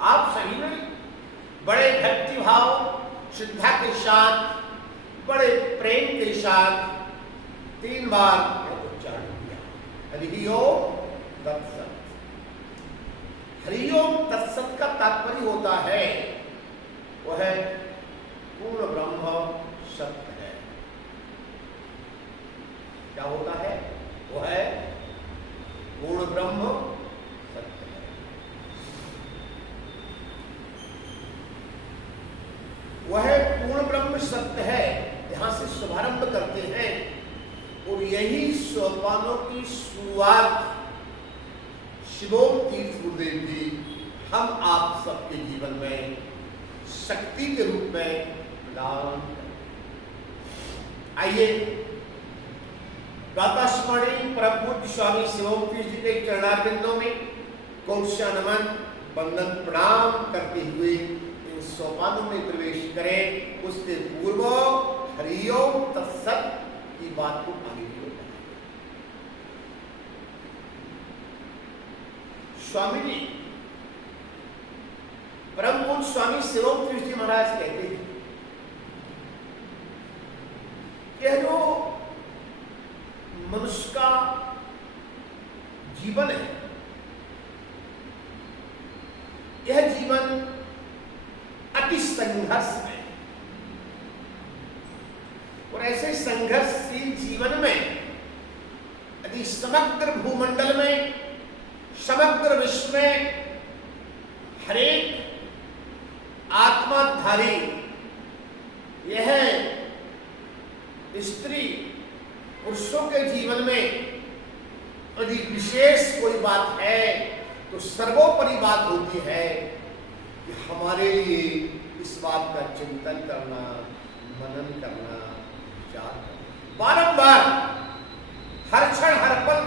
आप सही में श्रद्धा के साथ, बड़े प्रेम के साथ 3 बार उच्चारण किया, हरि ओम तत्सत। हरि ओम तत्सत का तात्पर्य होता है वह पूर्ण ब्रह्म सत्य है। क्या होता है? वह है पूर्ण ब्रह्म सत्य है। वह पूर्ण ब्रह्म सत्य है, यहां से शुभारंभ करते हैं। और यही सोपानों की शुरुआत शिवोम तीर्थ गुरुदेव जी हम आप सबके जीवन में शक्ति के रूप में प्रदान करें। आइए गाथास्मरणीय परम पूज्य स्वामी शिवोम तीर्थ जी के चरणारविंदों में कोटि नमन वंदन प्रणाम करते हुए इन सोपानों में प्रवेश करें। उसके पूर्व हरि ओम तत्सत की बात को आगे की ओर बढ़ाएं। स्वामी जी, परम पूज्य स्वामी शिवोम तीर्थ जी महाराज कहते हैं कि जो मनुष्य का जीवन है, यह जीवन अति संघर्ष है। और ऐसे संघर्षशील जीवन में यदि समग्र भूमंडल में, समग्र विश्व में हरेक आत्माधारी यह स्त्री पुरुषों के जीवन में यदि विशेष कोई बात है तो सर्वोपरि बात होती है कि हमारे लिए इस बात का चिंतन करना, मनन करना, विचार करना, बारंबार हर क्षण हर पल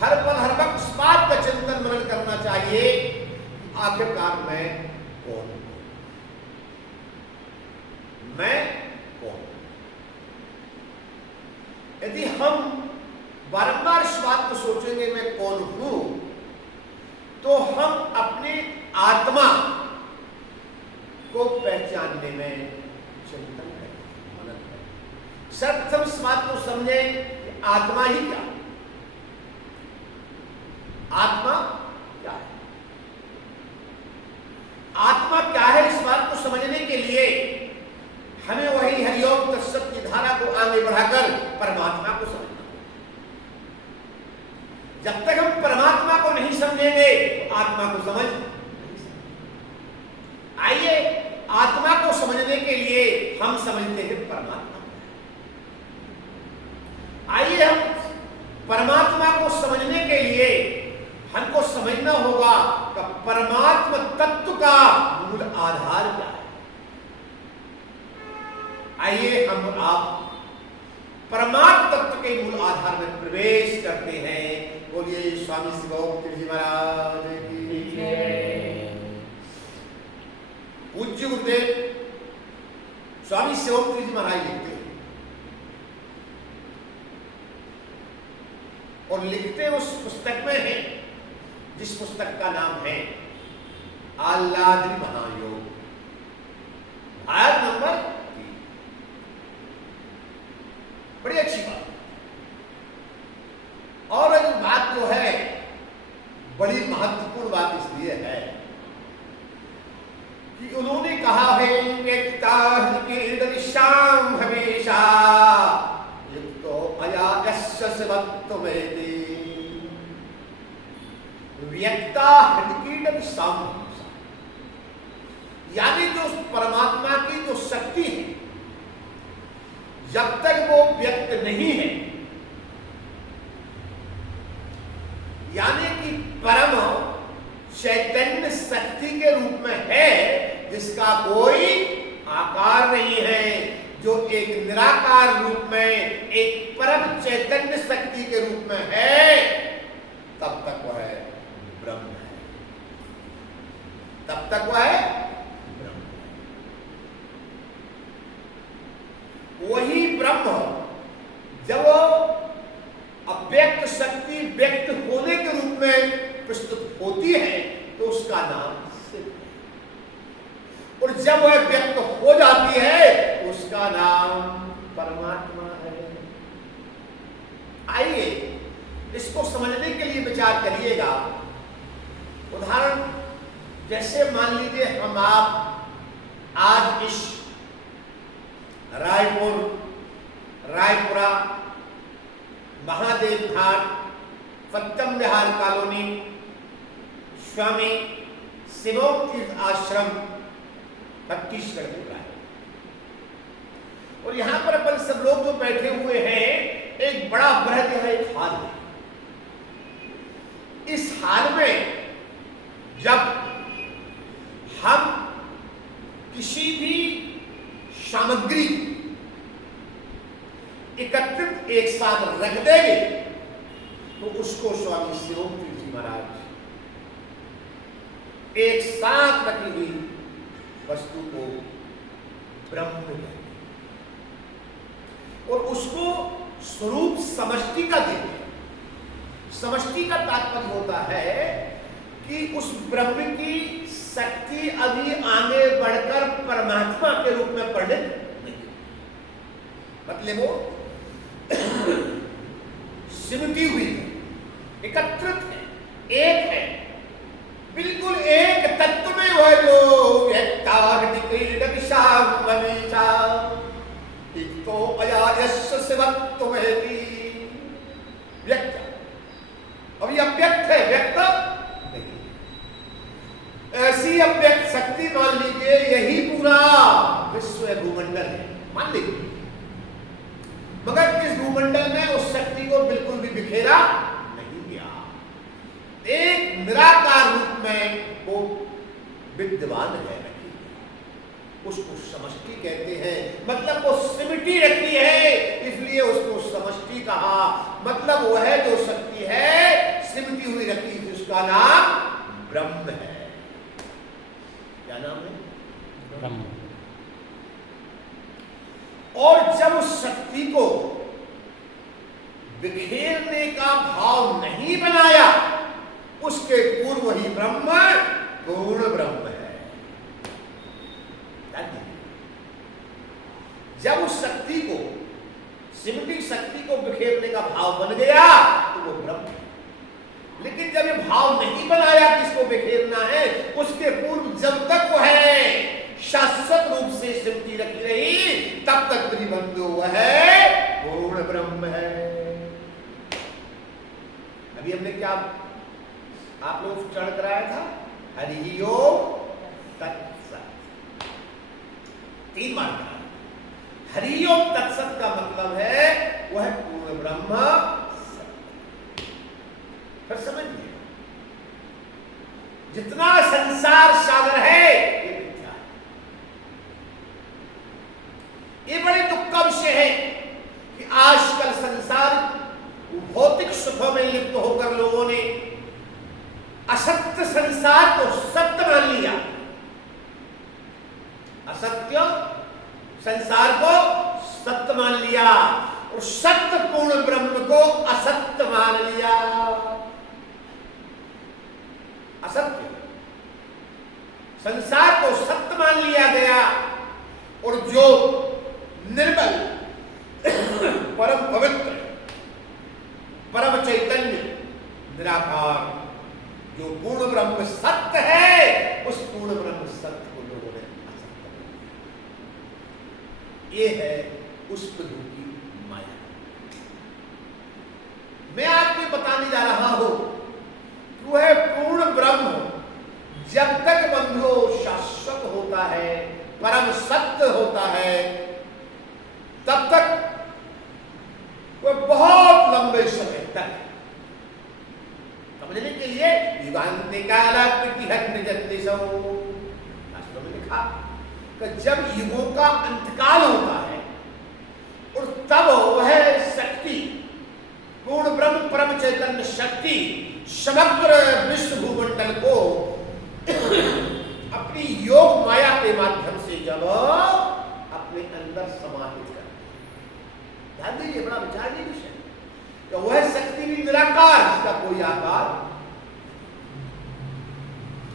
हर वक्त इस बात का चिंतन मनन करना चाहिए कि आखिरकार मैं कौन हूं, मैं कौन। यदि हम बारंबार इस बात को सोचेंगे मैं कौन हूं, तो हम अपनी आत्मा को पहचानने में चिंतन करें, मनन करें। सर्वप्रथम इस बात को समझें कि आत्मा ही क्या है। आत्मा क्या है? आत्मा क्या है, इस बात को समझने के लिए हमें वही हरि ओम तत्सत की धारा को आगे बढ़ाकर परमात्मा को समझना। जब तक हम परमात्मा को नहीं समझेंगे तो आत्मा को समझ नहीं सकते। आइए आत्मा को समझने के लिए हम समझते हैं परमात्मा। आइए हम परमात्मा को समझने के लिए हमको समझना होगा कि परमात्मा तत्व का मूल आधार क्या है। आइए हम आप परमात्म तत्व के मूल आधार में प्रवेश करते हैं। बोलिए स्वामी शिवोम तीर्थ जी महाराज की जय। पूज्य गुरुदेव स्वामी शिवोम तीर्थ जी महाराज लिखते हैं और लिखते उस पुस्तक में है जिस पुस्तक का नाम है आह्लादनी महायोग, आयत नंबर 3। बड़ी अच्छी बात। और एक बात जो है बड़ी महत्वपूर्ण बात इसलिए है कि उन्होंने कहा है शाम हमेशा युक्तो अया शिवत्वमेति व्यक्ता हृदकीट शाम, यानी जो परमात्मा की जो शक्ति है जब तक वो व्यक्त नहीं है, यानी कि परम चैतन्य शक्ति के रूप में है जिसका कोई आकार नहीं है, जो एक निराकार रूप में एक परम चैतन्य शक्ति के रूप में है, तब तक वह है ब्रह्म है, तब तक वह है ब्रह्म। वही ब्रह्म जब अव्यक्त शक्ति व्यक्त होने के रूप में प्रस्तुत होती है तो उसका नाम शिव है। और जब वह व्यक्त हो जाती है तो उसका नाम परमात्मा है। आइए इसको समझने के लिए विचार करिएगा। उदाहरण जैसे मान लीजिए हम आप आज इस रायपुरा महादेव घाट फत्तम विहार कॉलोनी स्वामी शिवोम तीर्थ आश्रम छत्तीसगढ़ में रहा है, और यहां पर अपन सब लोग जो बैठे हुए हैं, एक बड़ा बृहद है एक हाल है। इस हाल में जब हम किसी भी सामग्री एकत्रित एक साथ रख देंगे तो उसको स्वामी शिवोम तीर्थ जी महाराज एक साथ रखी हुई वस्तु को ब्रह्म कहते हैं, और उसको स्वरूप समष्टि का देते हैं। समष्टि का तात्पर्य होता है कि उस ब्रह्म की शक्ति अभी आगे बढ़कर परमात्मा के रूप में परिणित नहीं, मतलब वो सिमटी हुई है, एकत्रित है, एक है, बिल्कुल एक तत्व में वह जो व्यक्त, अभी अव्यक्त है, व्यक्त नहीं। ऐसी अव्यक्त शक्ति मान लीजिए यही पूरा विश्व भूमंडल है, मान लीजिए, मगर इस भूमंडल में उस शक्ति को बिल्कुल भी बिखेरा नहीं गया। एक निराकार रूप में वो विद्यमान है, उसको समष्टि कहते हैं, मतलब वो सिमटी रखी है, इसलिए उसको समष्टि कहा। मतलब वह जो शक्ति है सिमटी हुई रखी थी, उसका नाम ब्रह्म है। क्या नाम है? ब्रह्म। और जब उस शक्ति को बिखेरने का भाव नहीं बनाया, उसके पूर्व ही ब्रह्म पूर्ण ब्रह्म है। जब उस शक्ति को, सिमटी शक्ति को बिखेरने का भाव बन गया तो वो ब्रह्म है। लेकिन जब ये भाव नहीं बनाया कि इसको बिखेरना है, उसके पूर्व जब तक वो है शाश्वत रूप से सिमटी रखी रही, तब तक त्रिबंधु है पूर्ण ब्रह्म है। अभी हमने क्या आप लोग उच्चारण कराया था? हरि ओम तत्सत, 3 बार कहा। हरि ओम तत्सत का मतलब है वह पूर्ण ब्रह्म सत्य। फिर समझिए, जितना संसार सागर है ये मिथ्या है। ये बड़े दुख का विषय है कि आजकल संसार भौतिक सुखों में लिप्त होकर लोगों ने असत्य संसार को सत्य मान लिया, असत्य संसार को सत्य मान लिया, और सत्य पूर्ण ब्रह्म को असत्य मान लिया। असत्य संसार को सत्य मान लिया गया, और जो निर्मल परम पवित्र परम चैतन्य निराकार जो पूर्ण ब्रह्म सत्य है, उस पूर्ण ब्रह्म सत्य को लोगों ने असत्य बना दिया। ये है पुष्पधू की माया। मैं आपको बताने जा रहा हूं कि वह पूर्ण ब्रह्म जब तक बंधु शाश्वत होता है, परम सत्य होता है, तब तक वह बहुत लंबे समय तक, समझने के लिए शास्त्रों में लिखा कि जब युगों का अंतकाल होता है और तब वह शक्ति पूर्ण ब्रह्म परम चैतन्य शक्ति समग्र विश्व भूमंडल को अपनी योग माया के माध्यम से जब अपने अंदर समाहित कर, ध्यान दीजिए, बड़ा विचारणीय विषय, तो वह शक्ति भी निराकार, जिसका कोई आकार।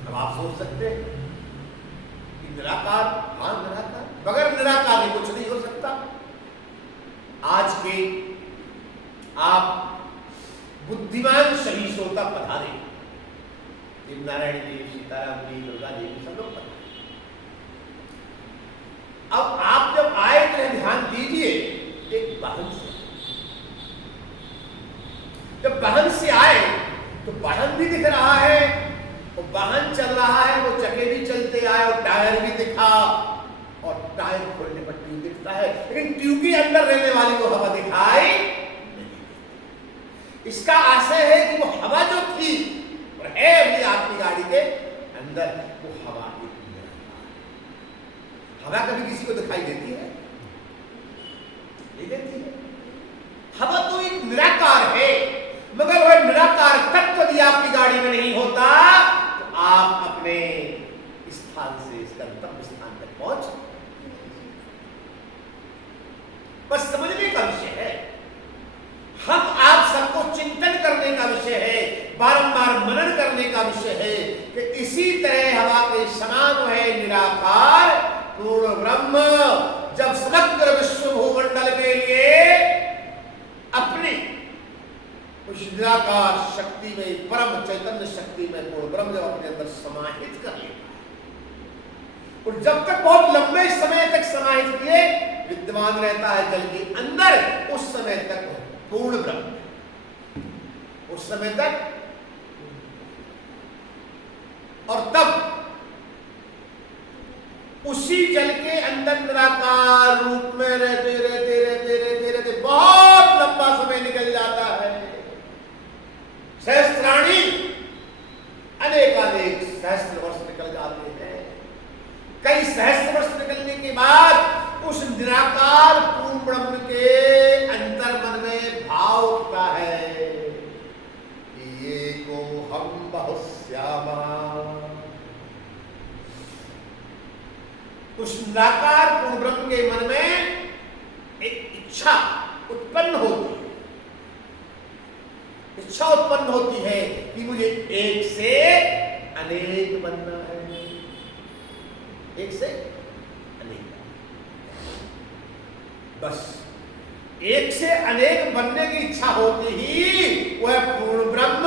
अब आप सोच सकते हैं कि निराकार, हाँ निराकार, बगैर निराकार में कुछ नहीं हो सकता। आज के आप बुद्धिमान सभी श्रोता पधारे, नारायण जी, सीताराम जी, दुर्गा देवी, सब लोग पधारे। अब आप जब आए तो ध्यान दीजिए, एक वाहन से, जब वाहन से आए तो वाहन भी दिख रहा है, और वाहन चल रहा है, वो चके भी चलते आए और टायर भी दिखा, और टायर खोलने पर ट्यूब दिखता है, लेकिन ट्यूब के अंदर रहने वाली वो हवा दिखाई नहीं। इसका आशय है कि वो हवा जो थी और है अभी आपकी गाड़ी के अंदर, वो हवा की हवा कभी किसी को दिखाई देती है? नहीं देती है। हवा तो एक निराकार है, मगर वह निराकार तत्व यदि आपकी गाड़ी में नहीं होता तो आप अपने स्थान से इस गंतव्य स्थान तक पहुंच। बस समझने का विषय है, हम आप सबको चिंतन करने का विषय है, बारंबार मनन करने का विषय है कि इसी तरह हवा के समान है निराकार पूर्ण ब्रह्म जब समग्र विश्व भूमंडल के लिए अपने उस निराकार शक्ति में, परम चैतन्य शक्ति में पूर्ण ब्रह्म जब अपने अंदर समाहित कर लेता है, और जब तक बहुत लंबे समय तक समाहित किए विद्यमान रहता है जल के अंदर, उस समय तक पूर्ण ब्रह्म, उस समय तक, और तब उसी जल के अंदर निराकार रूप में रहते रहते रहते रहते रहते बहुत लंबा समय निकल जाता है। सहस्त्राणी, अनेकानेक सहस्त्र वर्ष निकल जाते हैं। कई सहस्त्र वर्ष निकलने के बाद उस निराकार पूर्ण ब्रह्म के अंतर मन में भाव उठता है, ये को हम बहुश्यामा। उस निराकार पूर्ण ब्रह्म के मन में एक इच्छा उत्पन्न होती है, इच्छा उत्पन्न होती है कि मुझे एक से अनेक बनना है, एक से अनेक। बस एक से अनेक बनने की इच्छा होती ही वह पूर्ण ब्रह्म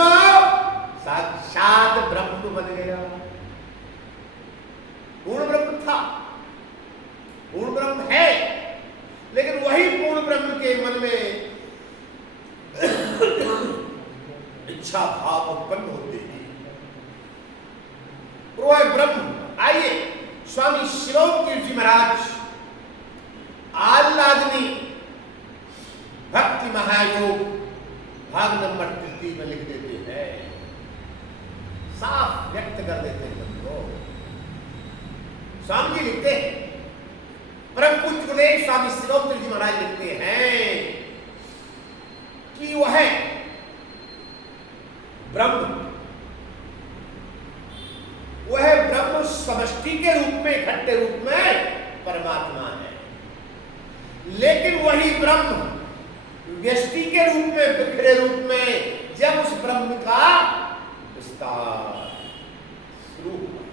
साक्षात ब्रह्म बन गया। पूर्ण ब्रह्म था, पूर्ण ब्रह्म है, लेकिन वही पूर्ण ब्रह्म के मन में इच्छा भाव उत्पन्न होते हैं। वह ब्रह्म, आइए स्वामी शिवोत्तीर्थ जी महाराज आह्लादनी भक्ति महायोग भाग नंबर 33 में लिख देते हैं, साफ व्यक्त कर देते हैं हमको। स्वामी जी लिखते हैं, परम पूज्य गुरुदेव स्वामी शिवोत्तीर्थ जी महाराज लिखते हैं कि वह ब्रह्म, वह ब्रह्म समष्टि के रूप में, इकट्ठे रूप में परमात्मा है, लेकिन वही ब्रह्म व्यष्टि के रूप में, बिखरे रूप में जब उस ब्रह्म का विस्तार शुरू हुआ,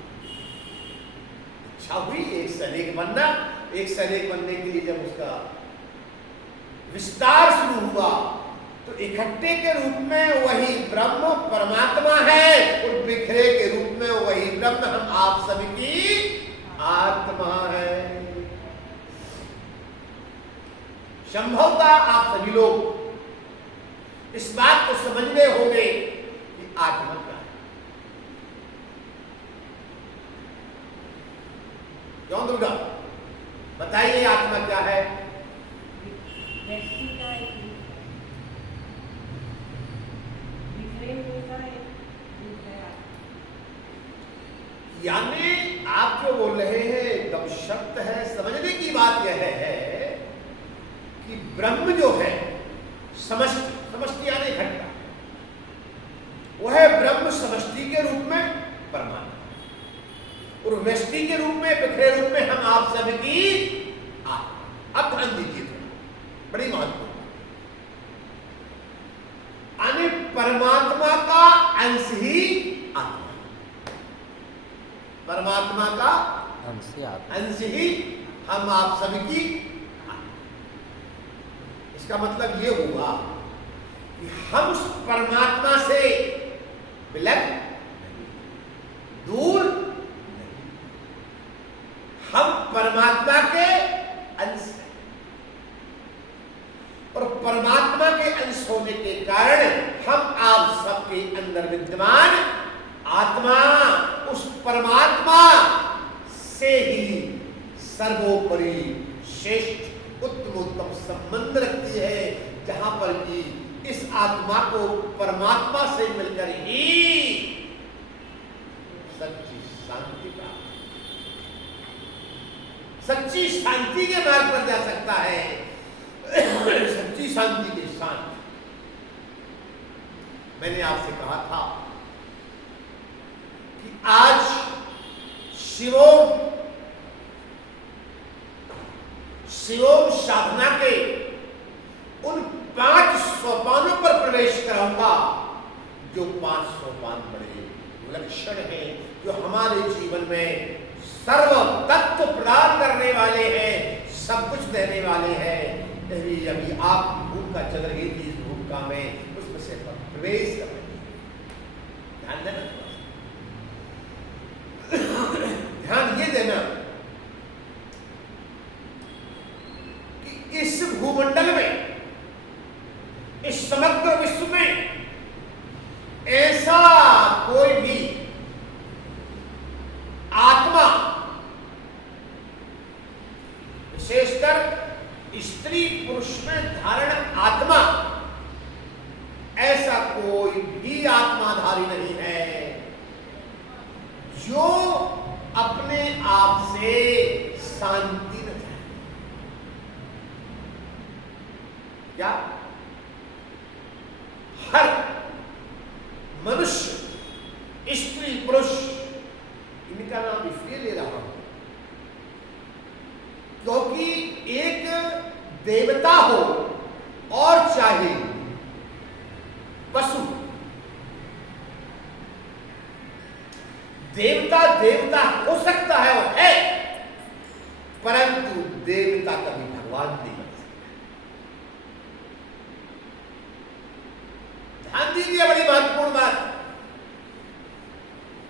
इच्छा हुई एक से अनेक बनना, एक से अनेक बनने के लिए जब उसका विस्तार शुरू हुआ तो इकट्ठे के रूप में वही ब्रह्म परमात्मा है, और बिखरे के रूप में वही ब्रह्म हम आप सभी की आत्मा है। संभवतः आप सभी लोग इस बात को समझने होंगे कि आत्मा क्या है। क्यों दुर्गा, बताइए आत्मा क्या है? यानी आप जो बोल रहे हैं एकदम सत्य है। समझने की बात यह है कि ब्रह्म जो है समष्टि, समष्टि यानी इकट्ठा, वह ब्रह्म समष्टि के रूप में परमात्मा और व्यष्टि के रूप में, बिखरे रूप में हम आप सभी की आत्मा। अब ध्यान दीजिए, बड़ी महत्वपूर्ण, यानी परमात्मा का अंश ही आत्मा, परमात्मा का अंश ही हम आप सभी की। इसका मतलब ये हुआ कि हम उस परमात्मा से विलग दूर नहीं, हम परमात्मा के अंश हैं और परमात्मा के अंश होने के कारण हम आप सबके अंदर विद्यमान आत्मा उस परमात्मा से ही सर्वोपरि श्रेष्ठ उत्तम संबंध रखती है, जहां पर कि इस आत्मा को परमात्मा से मिलकर ही सच्ची शांति प्राप्त, सच्ची शांति के मार्ग पर जा सकता है। सच्ची शांति के साथ मैंने आपसे कहा था कि आज शिवोम साधना के उन 5 सोपानों पर प्रवेश कराऊंगा, जो 5 सोपान बड़े विलक्षण हैं, जो हमारे जीवन में सर्व तत्व प्रदान करने वाले हैं, सब कुछ देने वाले हैं। अभी आप भूमिका चल रही थी, इस भूमिका में उसमें से प्रवेश कर रहे हैं। ध्यान देना, ध्यान ये देना कि इस भूमंडल में, इस समग्र विश्व में ऐसा कोई भी आत्मा, विशेषकर स्त्री पुरुष में धारण आत्मा, ऐसा कोई भी आत्माधारी नहीं है जो अपने आप से शांति न चाहे। क्या? हर मनुष्य, स्त्री पुरुष, इनका नाम इसलिए ले रहा हूं क्योंकि एक देवता हो और चाहे पशु, देवता देवता हो सकता है और है, परंतु देवता कभी भगवान नहीं बन सकता। ध्यान दीजिए, बड़ी महत्वपूर्ण बात,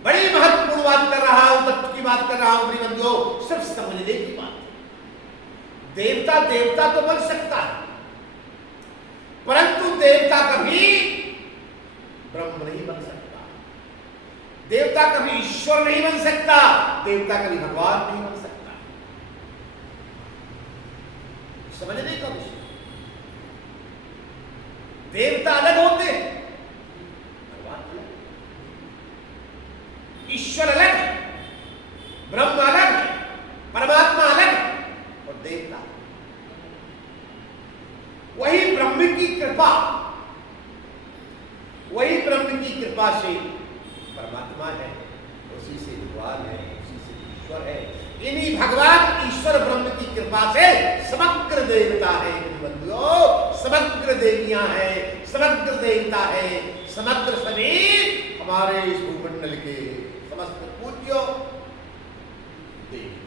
बड़ी महत्वपूर्ण बात कर रहा हूं, तत्व की बात कर रहा हूं मेरे बंधुओं, सिर्फ समझने की बात। देवता देवता तो बन सकता है, परंतु देवता कभी ब्रह्म नहीं बन सकता, देवता कभी ईश्वर नहीं बन सकता, देवता कभी भगवान नहीं बन सकता। समझने का विषय, देवता अलग होते हैं, भगवान अलग, ईश्वर अलग है, ब्रह्म अलग है, परमात्मा अलग है और देवता। वही ब्रह्म की कृपा, वही ब्रह्म की कृपा से परमात्मा है, उसी से भगवान है, उसी से ईश्वर है। इन्हीं भगवान ईश्वर ब्रह्म की कृपा से समग्र देवता है बंधुओं, समग्र देवियां हैं, समग्र देवता है, समग्र सभी हमारे इस भूमंडल के समस्त पूज्य देवी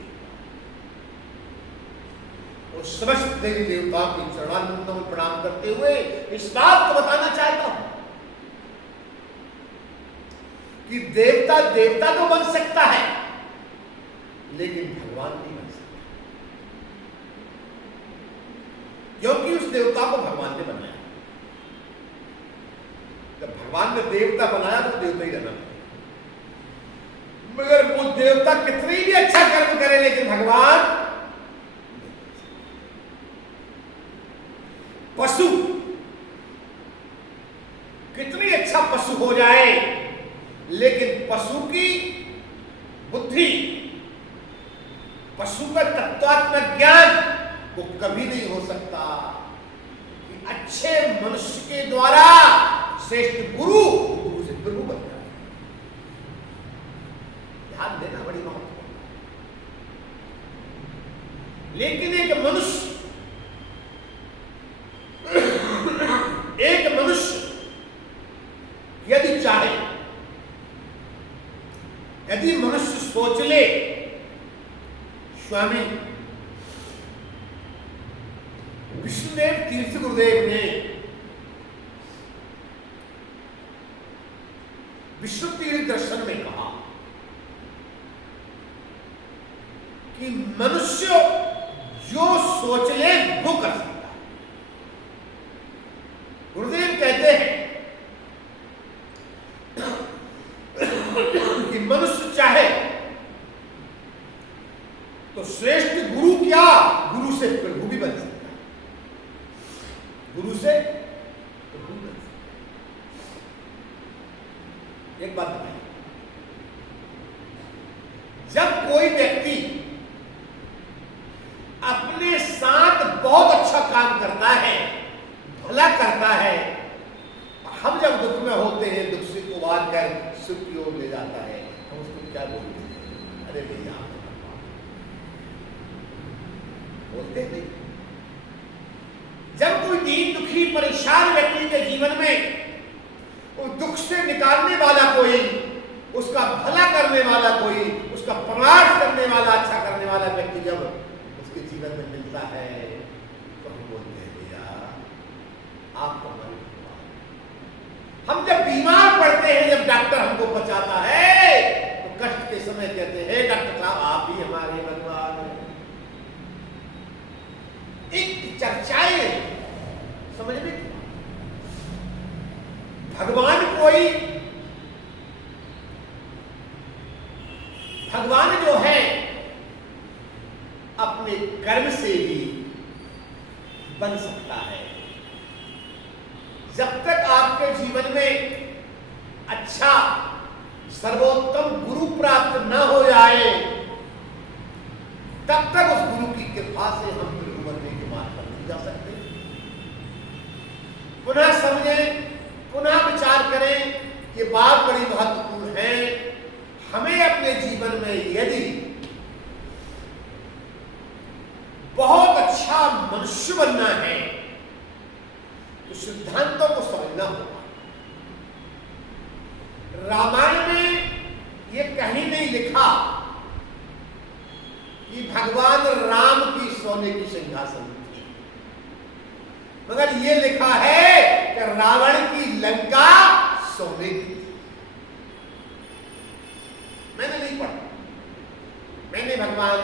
और समस्त देवी देवताओं की चरणारविंदों में प्रणाम करते हुए इस बात को बताना चाहता हूं कि देवता देवता तो बन सकता है, लेकिन भगवान नहीं बन सकता, क्योंकि उस देवता को भगवान ने बनाया। जब भगवान ने देवता बनाया तो देवता ही रहना, मगर वो देवता कितनी भी अच्छा कर्म करे, लेकिन भगवान, पशु कितनी अच्छा पशु हो जाए, लेकिन पशु की बुद्धि, पशु का तत्वात्मक ज्ञान वो कभी नहीं हो सकता कि अच्छे मनुष्य के द्वारा श्रेष्ठ गुरु से प्रभु बन जाए। ध्यान देना, बड़ी महत्वपूर्ण। लेकिन एक मनुष्य यदि चाहे, यदि मनुष्य सोच ले स्वामी विष्णुदेव तीर्थ गुरुदेव ने विष्णु तीर्थ दर्शन में कहा कि मनुष्य जो सोच ले वो कर सकता है। गुरुदेव कहते हैं कि मनुष्य चाहे तो श्रेष्ठ गुरु क्या, गुरु से प्रभु भी बन सकता है, गुरु से प्रभु बन सकता है। एक बात बताइए, जब कोई व्यक्ति अपने साथ बहुत अच्छा काम करता है, भला करता है, हम जब दुख में होते हैं, दुख से उबार कर सुख की ओर ले जाता है, हम उसको क्या बोलते हैं? अरे भैया बोलते नहीं। जब कोई दीन दुखी परेशान व्यक्ति के जीवन में उस दुख से निकालने वाला कोई, उसका भला करने वाला कोई, उसका प्रयास करने वाला, अच्छा करने वाला व्यक्ति जब उसके जीवन में मिलता है तो हम बोलते हैं भैया आप तो हमारे भगवान। हम जब बीमार पड़ते हैं, जब डॉक्टर हमको बचाता है तो कष्ट के समय कहते हैं डॉक्टर साहब आप ही हमारे भगवान हैं। एक चर्चाएं समझ में, भगवान कोई, भगवान जो है अपने कर्म से ही बन सकता है। जब तक आपके जीवन में अच्छा सर्वोत्तम गुरु प्राप्त न हो जाए तब तक उस गुरु की कृपा से हम गुरु बनने के मार्ग पर नहीं जा सकते। पुनः समझें, पुनः विचार करें, ये बात बड़ी महत्वपूर्ण है। हमें अपने जीवन में यदि बहुत अच्छा मनुष्य बनना है तो सिद्धांतों को समझना होगा। रामायण में यह कहीं नहीं लिखा कि भगवान राम की सोने की सिंहासन थी, मगर यह लिखा है कि रावण की लंका सोने की थी। मैंने नहीं पढ़ा, मैंने भगवान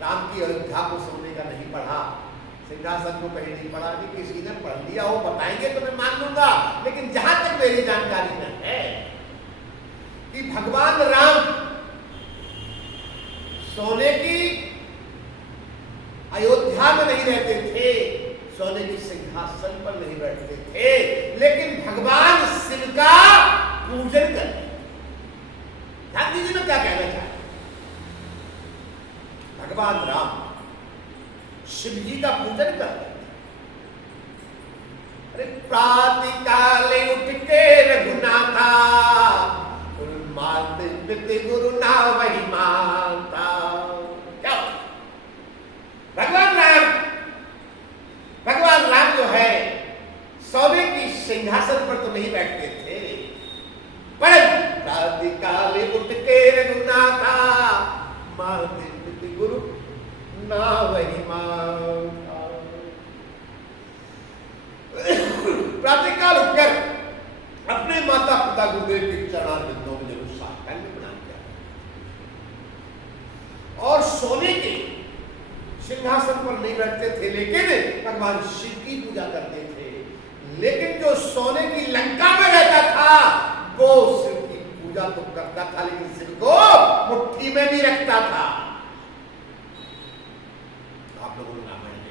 राम की अयोध्या को सोने का नहीं पढ़ा, सिंहासन को कहीं नहीं पढ़ा। कि किसी ने पढ़ लिया हो बताएंगे तो मैं मान लूंगा, लेकिन जहां तक मेरी जानकारी में है कि भगवान राम सोने की अयोध्या में नहीं रहते थे, सोने की सिंहासन पर नहीं बैठते थे, लेकिन भगवान शिव का पूजन करते। ध्यान दीजिए मैं क्या कहना चाहता हूं। भगवान राम शिव जी का पूजन करते। अरे प्रातःकाले उठ के रघुनाथा, मात पिता गुरु ना वही माता। क्या भगवान राम जो है सोने की सिंहासन पर तो नहीं बैठते थे, पर प्रातःकाले उठ के रघुनाथा, मात पिता गुरु ना वही माता। प्रातःकाल उठकर अपने माता पिता गुरुदेव के चरणारविंदों में जरूर साष्टांग प्रणाम किया और सोने के सिंहासन पर नहीं बैठते थे, लेकिन भगवान शिव की पूजा करते थे। लेकिन जो सोने की लंका में रहता था वो शिव की पूजा तो करता था, लेकिन शिव को मुट्ठी में भी रखता था। आप लोगों ने रामायण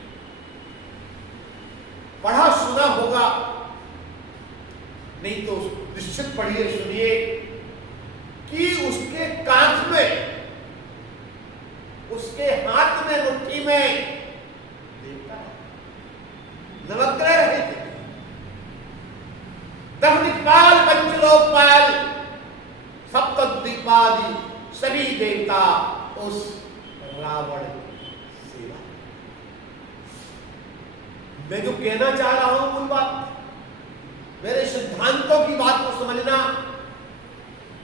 पढ़ा सुना होगा, नहीं तो निश्चित पढ़िए सुनिए कि उसके कांध में, उसके हाथ में, मुट्ठी में देवता नवग्रह रहे थे। दशदिक्पाल पंचलोकपाल सप्तद्वीपादि सभी देवता उस रावण सेवा। मैं जो कहना चाह रहा हूं मूल बात, मेरे सिद्धांतों की बात को समझना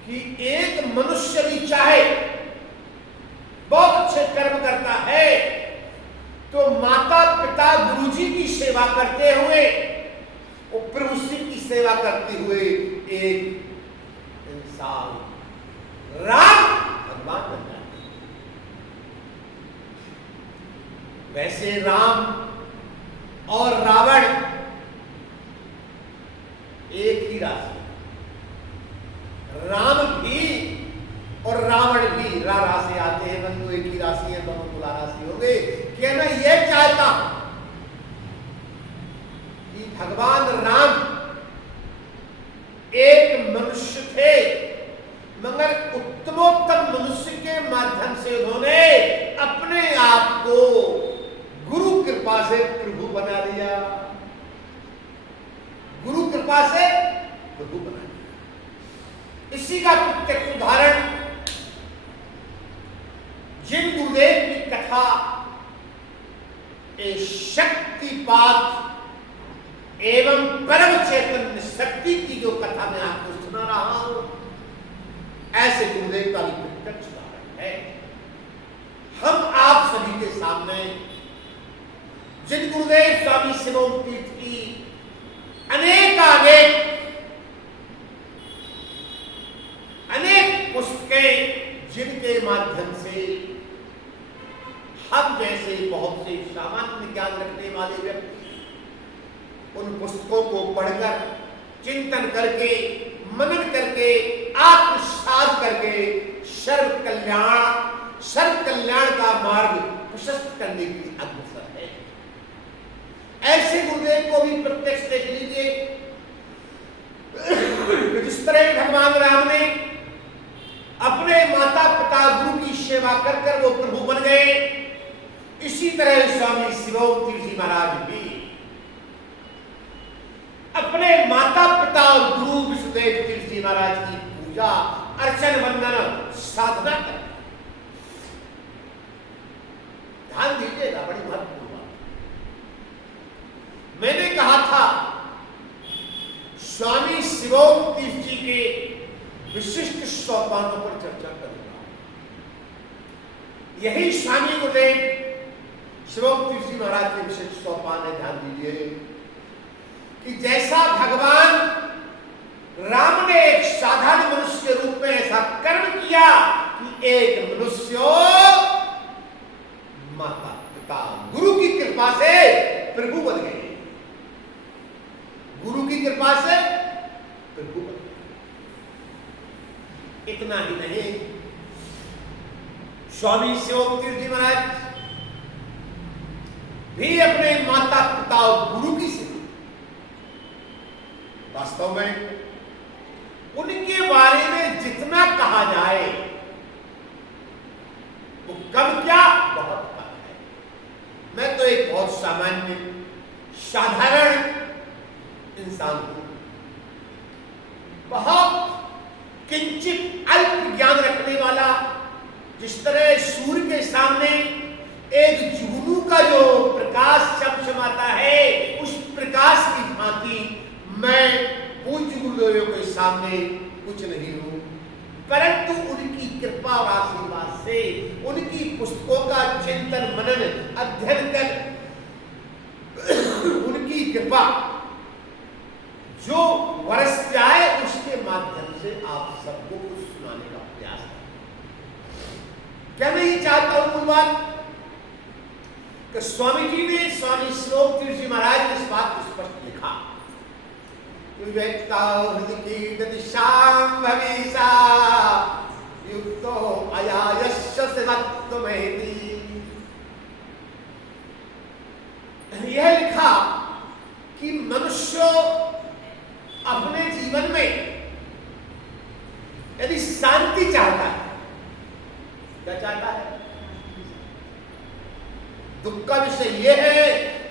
कि एक मनुष्य भी चाहे बहुत अच्छे कर्म करता है तो माता पिता गुरुजी की सेवा करते हुए और प्रभु की सेवा करते हुए एक इंसान राम भगवान बन जाता है। वैसे राम और रावण एक ही राशि, राम भी और रावण भी रा राशि आते हैं, बंधु एक ही राशि है, दोनों तुला राशि हो गए। कहना यह चाहता कि भगवान राम एक मनुष्य थे, मगर उत्तमोत्तम मनुष्य के माध्यम से उन्होंने अपने आप को गुरु कृपा से प्रभु बना दिया, गुरु कृपा से प्रभु बना दिया। इसी का प्रत्यक्ष उदाहरण जिन गुरुदेव की कथा शक्तिपात एवं परम चैतन्य शक्ति की जो कथा मैं आपको सुना रहा हूं, ऐसे गुरुदेव का भी प्रत्यक्ष उदाहरण है। हम आप सभी के सामने जिन गुरुदेव स्वामी शिवोम तीर्थ की अनेक पुस्तकें, जिनके माध्यम से हम जैसे बहुत से सामान्य ज्ञान रखने वाले व्यक्ति उन पुस्तकों को पढ़कर चिंतन करके मनन करके आत्मसात करके सर्व कल्याण का मार्ग प्रशस्त करने की अग्रसर है। ऐसे गुरुदेव को भी प्रत्यक्ष देख लीजिए। जिस तरह भगवान राम ने अपने माता पिता गुरु की सेवा कर कर वो प्रभु बन गए, इसी तरह स्वामी शिवोम तीर्थ जी महाराज भी अपने माता पिता और गुरु विष्णुदेव तीर्थ जी महाराज की पूजा अर्चन वंदन साधना कर। ध्यान दीजिएगा, बड़ी महत्वपूर्ण बात। मैंने कहा था स्वामी शिवोम तीर्थ जी के विशिष्ट सोपानों पर चर्चा करूंगा। यही स्वामी गुरुदेव शिवोम तीर्थ जी महाराज के विशिष्ट सोपान है। ध्यान दीजिए कि जैसा भगवान राम ने एक साधारण मनुष्य के रूप में ऐसा कर्म किया कि एक मनुष्य माता पिता गुरु की कृपा से प्रभु बन गए, गुरु की कृपा से प्रभु बन गए। इतना ही नहीं, स्वामी शिवोम तीर्थ जी महाराज भी अपने माता पिता और गुरु की सेवा, वास्तव में उनके बारे में जितना कहा जाए वो कम क्या बहुत कम है। मैं तो एक बहुत सामान्य साधारण इंसान हूं, बहुत किंचित अल्प ज्ञान रखने वाला। जिस तरह सूर्य के सामने एक जुगनू का जो प्रकाश चमचमाता है, उस प्रकाश की भांति मैं पूज्य गुरुदेवों के सामने कुछ नहीं हूं, परंतु उनकी कृपा और आशीर्वाद से उनकी पुस्तकों का चिंतन मनन अध्ययन कर उनकी कृपा जो वर्ष जाए उसके माध्यम से आप सबको कुछ सुनाने का प्रयास करें। क्या मैं ये चाहता हूं बात कि स्वामी जी ने, स्वामी शिवोम तीर्थ जी महाराज ने इस बात को स्पष्ट लिखा, युक्तो अयायस्य शिवत्वमेति। यह लिखा कि मनुष्य अपने जीवन में यदि शांति चाहता है, क्या चाहता है? दुख का विषय यह है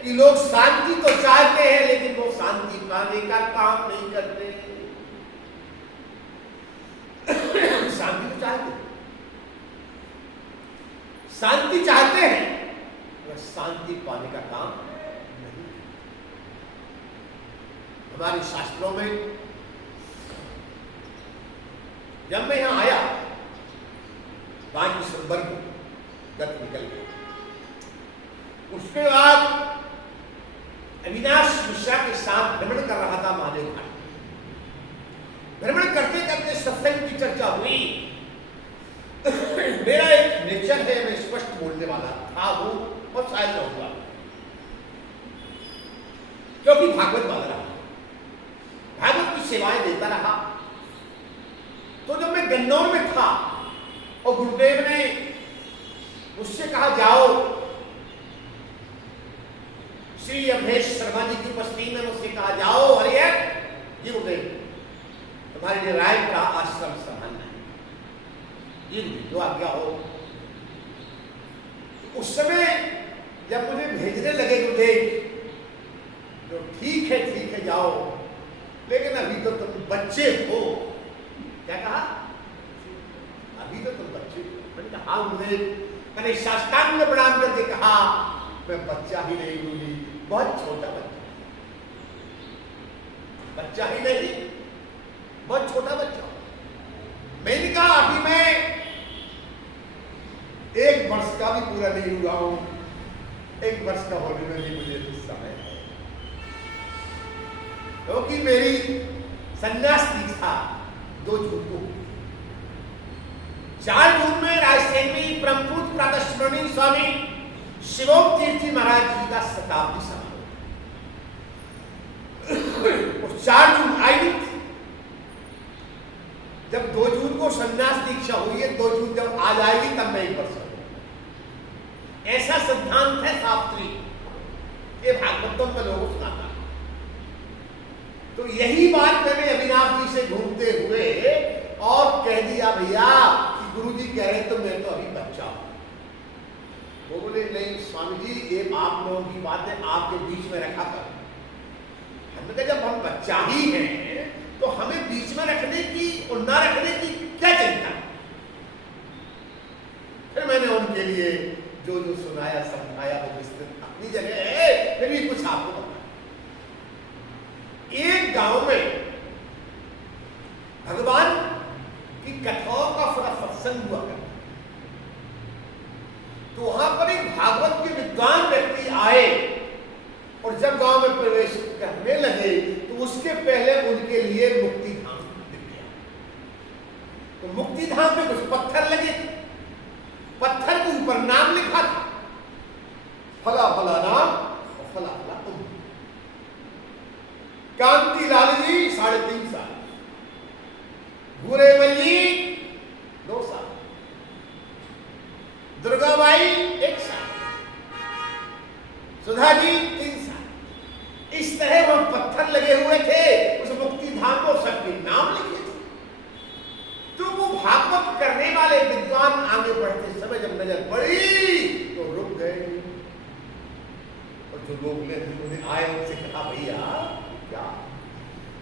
कि लोग शांति तो चाहते हैं लेकिन वो शांति पाने का काम नहीं करते। शांति तो चाहते, शांति चाहते हैं मगर शांति पाने का काम नहीं। हमारे शास्त्रों में जब मैं यहां आया 5 दिसंबर को गत निकल शायद रहूंगा, क्योंकि भागवत वाला रहा, भागवत की सेवाएं देता रहा। तो जब मैं गन्नौर में था और गुरुदेव ने मुझसे कहा जाओ, श्री अवधेश शर्मा जी की उपस्थिति में मुझसे कहा जाओ, अरे जी गुरुदेव तुम्हारे लिए रायपुरा आश्रम संभालना है, जी गुरुदेव जो आज्ञा हो। तो उस समय जब मुझे भेजने लगे गुरुदेव, तो ठीक है जाओ, लेकिन अभी तो तुम बच्चे हो। क्या कहा? अभी तो तुम बच्चे हो। मैंने कहा हाँ गुरुदेव। मैंने साष्टांग में प्रणाम करके कहा मैं बच्चा ही नहीं गुरुजी, बहुत छोटा बच्चा ही नहीं, बहुत छोटा बच्चा। मैंने कहा अभी मैं 1 वर्ष का भी पूरा नहीं हुआ हूं, 1 वर्ष का होने में भी मुझे कुछ समय है, क्योंकि मेरी संन्यास दीक्षा 2 जून को, 4 जून में रायसेन में परमपूज्य प्रातस्मरणीय स्वामी शिवोम तीर्थ जी महाराज जी का शताब्दी समारोह, और 4 जून आई थी। जब 2 जून को संन्यास दीक्षा हुई है, 2 जून जब आ जाएगी तब मैं 1 वर्ष होगा। ऐसा सिद्धांत है शास्त्री, ये भागवतों में लोगों सुनाता। तो यही बात मैंने अविनाश जी से घूमते हुए और कह दिया भैया कि गुरुजी कह रहे तो मैं तो अभी बच्चा हूं। वो बोले नहीं स्वामी जी ये आप लोगों की बातें आपके बीच में रखा कर। हमने कहा जब हम बच्चा ही हैं तो हमें बीच में रखने की और ना रखने की क्या चिंता। फिर मैंने उनके लिए जो जो सुनाया समझाया वो विस्तृत अपनी जगह है, फिर भी कुछ आपको बताया। एक गांव में भगवान की कथाओं का सत्संग हुआ करता, तो वहां पर एक भागवत के विद्वान व्यक्ति आए और जब गांव में प्रवेश करने लगे तो उसके पहले उनके लिए मुक्ति धाम दिख गया। तो मुक्ति धाम में कुछ पत्थर लगे थे, पत्थर के ऊपर नाम लिखा था, फला फला नाम और फला फला तुम। कांति लाल जी 3.5 साल, भूरे मल्ली 2 साल, दुर्गा बाई 1 साल, सुधा जी 3 साल। इस तरह वह पत्थर लगे हुए थे उस मुक्ति धाम को, सबके नाम लिखे थे। तो वो भागवत करने वाले विद्वान आगे बढ़ते समय जब नजर पड़ी तो रुक गए, और जो लोग उन्हें आए उनसे कहा भैया क्या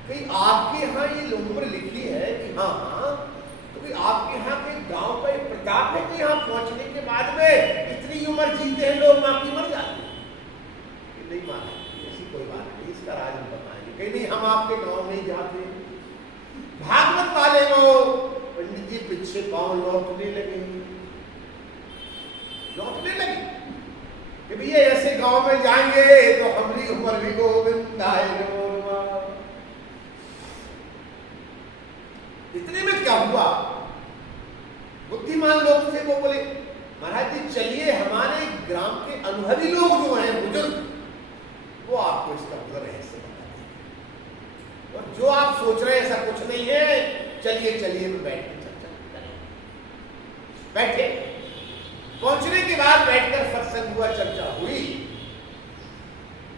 कहीं आपके यहाँ ये उम्र लिखी है कि हाँ, तो कि आपके यहाँ के गांव का एक प्रताप है कि यहाँ पहुंचने के बाद में इतनी उम्र जीते हैं लोग, बाकी मर जाते हैं। नहीं माना, ऐसी कोई बात नहीं, इसका राज हम बताएंगे। कहीं नहीं हम आपके गांव नहीं जाते। भागवत वाले वो पंडित जी पीछे पांव लौटने लगे कि भैया ऐसे गांव में जाएंगे तो हमारी उम्र भी गोविंदाय। इतने में क्या हुआ, बुद्धिमान लोग थे, वो बोले महाराज जी चलिए हमारे ग्राम के अनुभवी लोग जो हैं बुजुर्ग, वो आपको इसका पूरा रहस्य बता देंगे, और जो आप सोच रहे हैं ऐसा कुछ नहीं है, चलिए चलिए मैं बैठ के चर्चा करें। बैठे, पहुंचने के बाद बैठकर सत्संग हुआ, चर्चा हुई।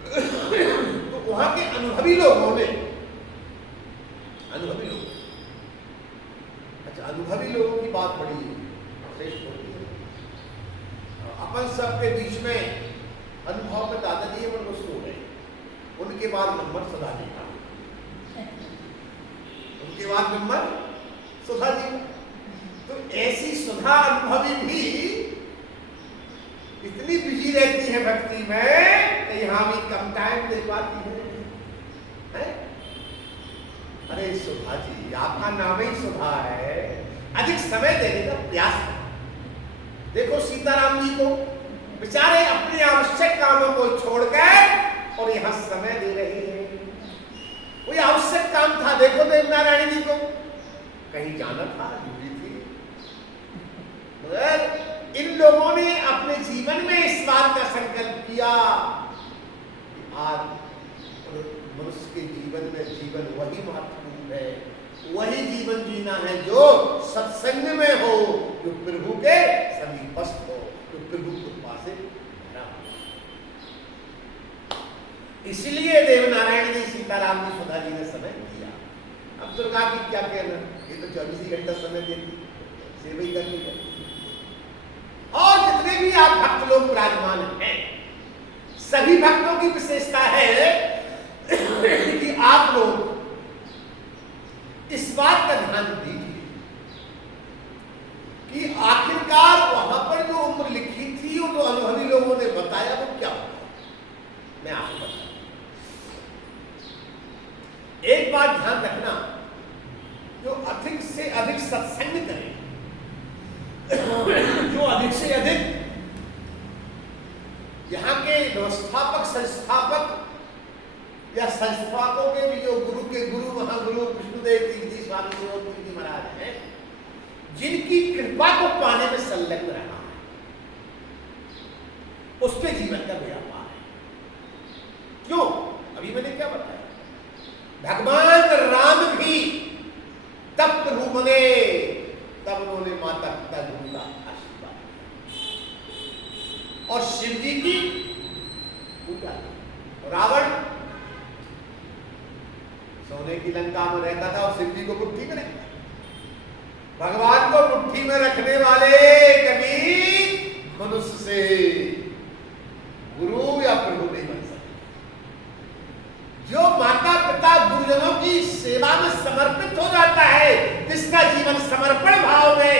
तो वहां के अनुभवी लोगों ने, अनुभवी लोग, अच्छा अनुभवी लोगों की बात बड़ी श्रेष्ठ होती है। अपन सबके बीच में अनुभव में दादाजी और दोस्त हो गए, उनके बाद नंबर सुधा जी का, उनके बाद नंबर सुधा जी का। तो ऐसी सुधा अनुभवी भी इतनी बिजी रहती है भक्ति में कि यहां भी कम टाइम दे पाती है? अरे सुधा जी आपका नाम ही सुधा है, अधिक समय देने का प्रयास है। देखो सीताराम जी को बेचारे अपने आवश्यक कामों को छोड़कर और यहां समय दे रहे हैं। कोई आवश्यक काम था, देखो देवनारायण जी को कहीं जाना था, ड्यूटी थी, मगर इन लोगों ने अपने जीवन में इस बात का संकल्प किया कि आज मनुष्य के जीवन में जीवन वही महत्वपूर्ण है, वही जीवन जीना है जो सत्संग में हो, जो प्रभु के समीपस्थ हो, जो प्रभु कृपा से भरा हो। इसलिए देवनारायण जी, सीताराम जी, सुधा जी ने समय दिया। अब दुर्गा की क्या कहना, ये तो 24 घंटा समय देती, सेवा ही करनी है। और जितने भी आप भक्त लोग विराजमान हैं, सभी भक्तों की विशेषता है कि आप लोग इस बात का ध्यान दीजिए कि आखिरकार वहां पर जो उम्र लिखी थी और जो अनुभवी लोगों ने बताया वो क्या होगा। मैं आपको बताऊं, एक बात ध्यान रखना, जो अधिक से अधिक सत्संग करें, जो अधिक से अधिक यहाँ के व्यवस्थापक, संस्थापक या संस्थापकों के भी जो गुरु के गुरु महागुरु विष्णुदेव तीर्थ जी, स्वामी शिवानंद जी महाराज हैं, जिनकी कृपा को पाने में संलग्न रहा है, उसके जीवन का व्यापार है। क्यों? अभी मैंने क्या बताया, भगवान राम भी तब प्रभु बने, तब उन्होंने माता पिता गुरु का आशीर्वाद, और शिव जी की पूजा। रावण सोने की लंका में रहता था और शिव जी को मुट्ठी में रखता। भगवान को मुट्ठी में रखने वाले कभी मनुष्य से गुरु या प्रभु नहीं बन सकते। जो माता पिता गुरुजनों की सेवा में समर्पित हो जाता है, जिसका जीवन समर्पण भाव में,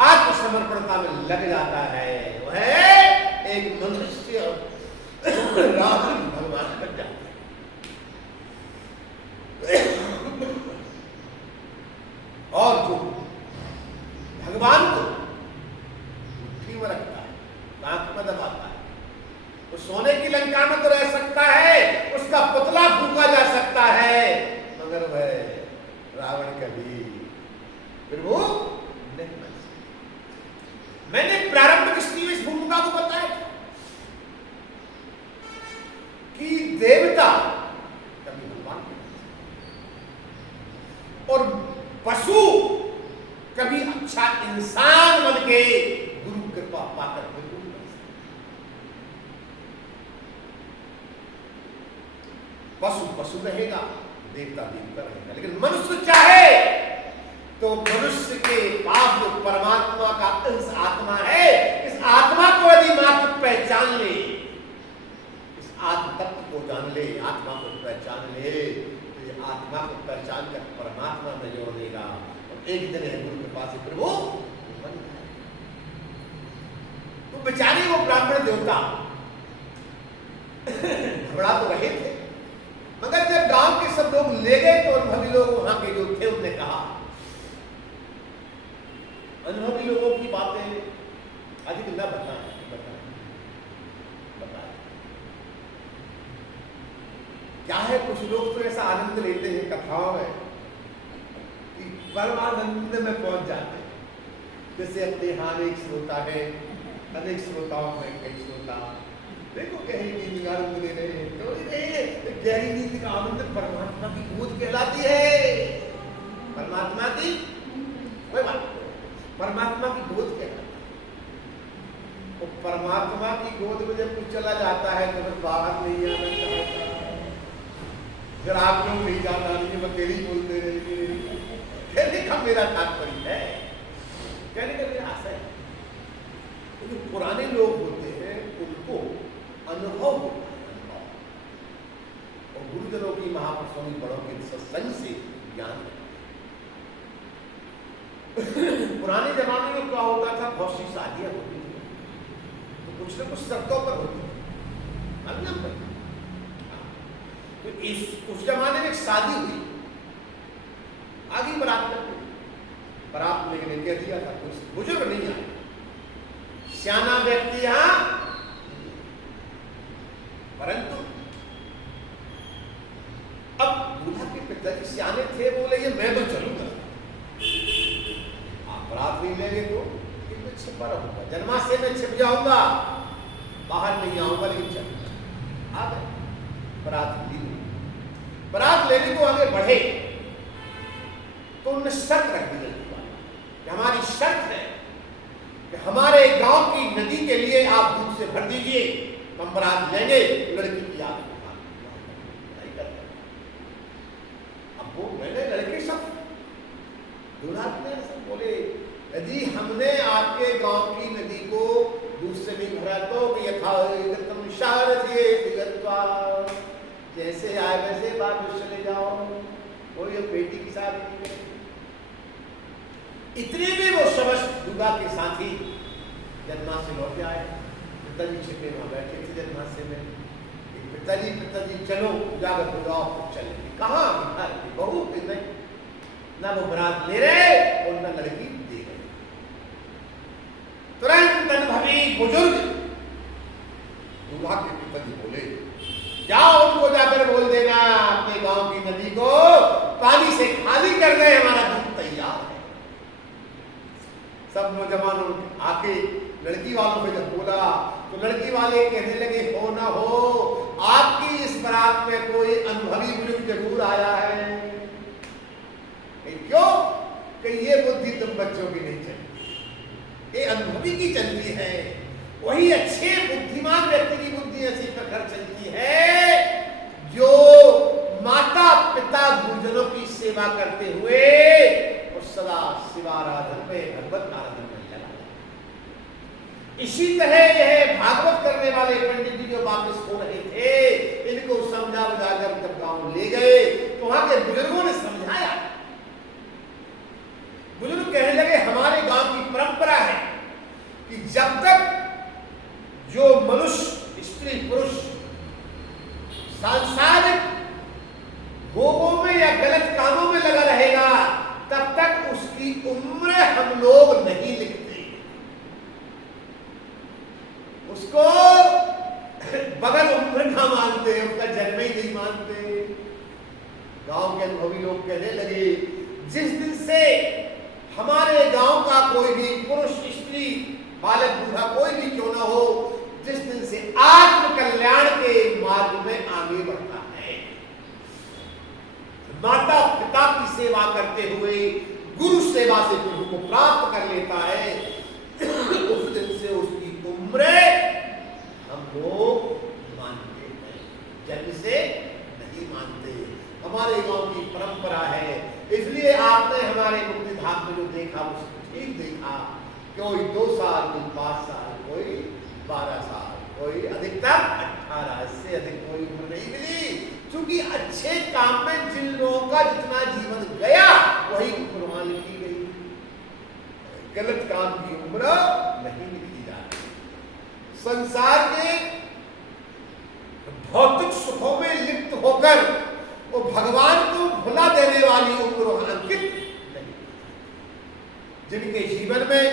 आत्मसमर्पणता में लग जाता है, वह एक मनुष्य राम भगवान बन जाता है। और जो भगवान को मुट्ठी में रखता है, आंख में दबाता है, वो सोने की लंका में तो रह सकता है, उसका पुतला फूंका जा सकता है, मगर वह रावण कभी प्रभु नहीं बन सकता। मैंने प्रारंभिक स्थिति में इस भूमिका को बताया था कि देवता कभी भगवान नहीं, और पशु कभी अच्छा इंसान बन के गुरु कृपा पाकर गुरु बन सकता। पशु पशु रहेगा, देवता देवता रहेगा, लेकिन मनुष्य चाहे तो मनुष्य के पास जो परमात्मा का अंश आत्मा है, इस आत्मा को यदि मात्र पहचान ले, इस आत्म तत्व को जान ले, आत्मा को पहचान ले, आत्मा को पहचान कर परमात्मा में जोड़ देगा, और एक दिन है गुरु के पास प्रभु बन जाए। तो बेचारे वो ब्राह्मण देवता घबरा तो रहे थे, मगर जब गांव के सब लोग ले गए तो अनुभवी लोग वहां के जो थे उन्होंने कहा, अनुभवी लोगों की बातें अधिक न बताएं। क्या है, कुछ लोग तो ऐसा आनंद लेते हैं कथाओं में कि परमानंद में पहुंच जाते हैं। जैसे अपने यहाँ एक श्रोता है, अनेक श्रोताओं में कई श्रोता, देखो गहरी नींद का आनंद ले रहे हैं, तो गहरी नींद का आनंद परमात्मा की गोद कहलाती है। परमात्मा की कोई बात, परमात्मा की गोद कहलाती है। तो परमात्मा की गोद में जब कुछ चला जाता है तो फिर बाहर नहीं आना चाहता, फिर आप लोग नहीं जाना, नहीं अकेले बोलते रहेंगे। कहने का मेरा तात्पर्य है, कहने का मेरा आशय है, तो जो पुराने लोग होते हैं उनको अनुभव होता है, और गुरुजनों की, महापुरुषों की, बड़ों के सत्संग से ज्ञान है। पुराने जमाने में क्या होता था, बहुत सी शादियां होती थी, तो कुछ न कुछ शर्तों पर होती थी, तो उस जमाने में एक शादी हुई, आगे बारात में बारात लेने कह दिया था, कुछ बुजुर्ग नहीं आए, सियाना व्यक्ति यहां, परंतु अब दूल्हा के पिताजी सियाने थे, बोले ये मैं तो चलूंगा, आप बारात नहीं लेंगे तो छिपा रहूंगा, जन्माशय में छिप जाऊंगा, बाहर नहीं आऊंगा, लेकिन चलूंगा। आ गए बारात ली, बारात लेने को आगे बढ़े तो उन्होंने शर्त रख दी कि हमारी शर्त है कि हमारे गांव की नदी के लिए आप दूध से भर दीजिए, हम बारात लेंगे। लड़की की आप नहीं करते। अब वो मैंने लड़के सब दूल्हा ने सब बोले, यदि हमने आपके गांव की नदी को दूध से नहीं भरा तो यथातम जैसे आए वैसे वापस चले जाओ, कोई बेटी की शादी नहीं करेगी। इतने में वो समस्त दूल्हा के साथी जन्माशय लौट आए। पिताजी छिपे वहां बैठे थे जन्माशय में। पिताजी चलो उजागर हो जाओ, चलेंगे। कहाँ घर की बहू नहीं, ना वो बारात ले रहे और ना लड़की दे गए। तुरंत अनुभवी बुजुर्ग दूल्हा के पिताजी बोले, जाओ उनको जाकर बोल देना अपने गांव की नदी को पानी से खाली कर दे, हमारा दूध तैयार है। सब नौजवानों आके लड़की वालों पे जब बोला तो लड़की वाले कहने लगे, हो ना हो आपकी इस बारात में कोई अनुभवी बुजुर्ग जरूर आया है। क्यों? कि ये बुद्धि तुम बच्चों की नहीं चलती, ये अनुभवी की चलती है। वही अच्छे बुद्धिमान व्यक्ति की बुद्धि ऐसी प्रखर चलती है जो माता पिता गुरुजनों की सेवा करते हुए और सदा शिवाराधन में, भगवत आराधन में लगा। इसी तरह यह भागवत करने वाले पंडित जी जो वापस हो रहे थे, इनको समझा बुझाकर जब गांव ले गए तो वहां के बुजुर्गों ने समझाया। बुजुर्ग कहने लगे, हमारे गांव की परंपरा है कि जब तक जो मनुष्य स्त्री पुरुष सांसारिक भोगों में या गलत कामों में लगा रहेगा तब तक उसकी उम्र हम लोग नहीं लिखते, उसको बगैर उम्र का मानते, उसका जन्म ही नहीं मानते। गांव के अनुभवी लोग कहने लगे, जिस दिन से हमारे गांव का कोई भी पुरुष स्त्री बालक बूढ़ा कोई भी क्यों ना हो, जिस दिन से आत्म कल्याण के मार्ग में आगे बढ़ता है, माता पिता की सेवा करते हुए गुरु सेवा से गुरु को प्राप्त कर लेता है, उस दिन से उसकी उम्र हम लोग मानते हैं, जन्म से नहीं मानते। हमारे गांव की परंपरा है, इसलिए आपने हमारे मुक्ति धाम में जो देखा उसको ठीक देखा। कोई 2 साल, कोई 5 साल, कोई 12 साल, कोई अधिकतम 18, इससे अधिक कोई उम्र नहीं मिली। क्योंकि अच्छे काम में जिन लोगों का जितना जीवन गया वही उम्र वहां लिखी गई, गलत काम की उम्र नहीं लिखी जाती। संसार के भौतिक सुखों में लिप्त होकर वो भगवान को भुला देने वाली उम्र वहां अंकित नहीं। जिनके जीवन में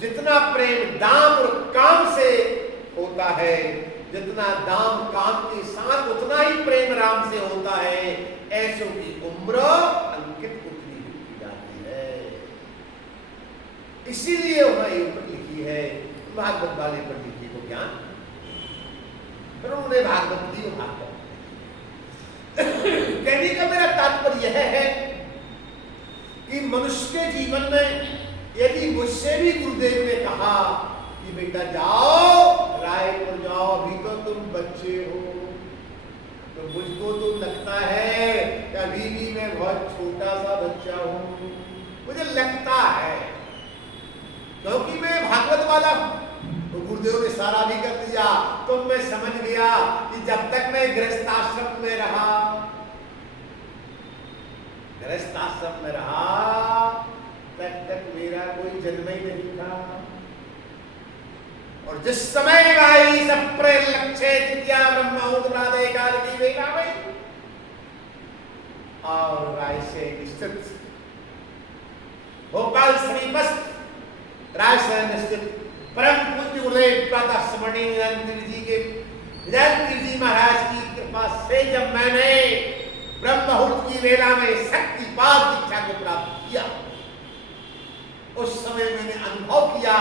जितना प्रेम दाम और काम से होता है, जितना दाम काम के साथ उतना ही प्रेम राम से होता है, ऐसों की उम्र अंकित उतनी लिखी जाती है। इसीलिए वहां ये उम्र लिखी है। भागवत वाले पंडित जी को ज्ञान, फिर उन्होंने भागवत दी। भागवत कहने का मेरा तात्पर्य यह है कि मनुष्य के जीवन में यदि मुझसे भी गुरुदेव ने कहा कि बेटा जाओ रायपुर जाओ, अभी तो तुम बच्चे हो, तो मुझको तो लगता है कि अभी भी मैं बहुत छोटा सा बच्चा हूं, मुझे लगता है, क्योंकि मैं भागवत वाला हूं। तो गुरुदेव ने सारा भी कर दिया, तो मैं समझ गया कि जब तक मैं गृहस्थाश्रम में रहा, गृहस्थाश्रम में रहा तब तक मेरा कोई जन्म ही नहीं था। और जिस समय भाई सप्रेल लक्ष्य तृतीया ब्रह्मोदरादे काल की बेटा भाई और रायसेन स्थित भोपाल समीपस्थ रायसेन स्थित परम पूज्य गुरुदेव प्रातः स्मरणीय निरंतर जी के निरंतर जी महाराज की कृपा से जब मैंने ब्रह्म मुहूर्त की वेला में शक्तिपात दीक्षा को प्राप्त किया, उस समय मैंने अनुभव किया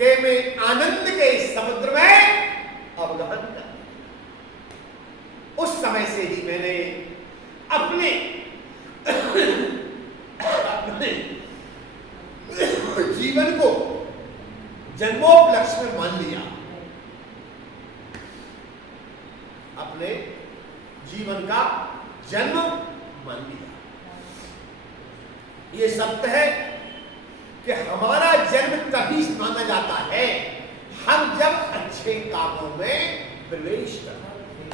कि मैं आनंद के समुद्र में अवगाहन कर, उस समय से ही मैंने अपने जीवन को जन्मोपलक्ष्य में मान लिया, अपने जीवन का जन्म मान लिया। ये सत्य है कि हमारा जन्म तभी माना जाता है हम जब अच्छे कामों में प्रवेश करते हैं।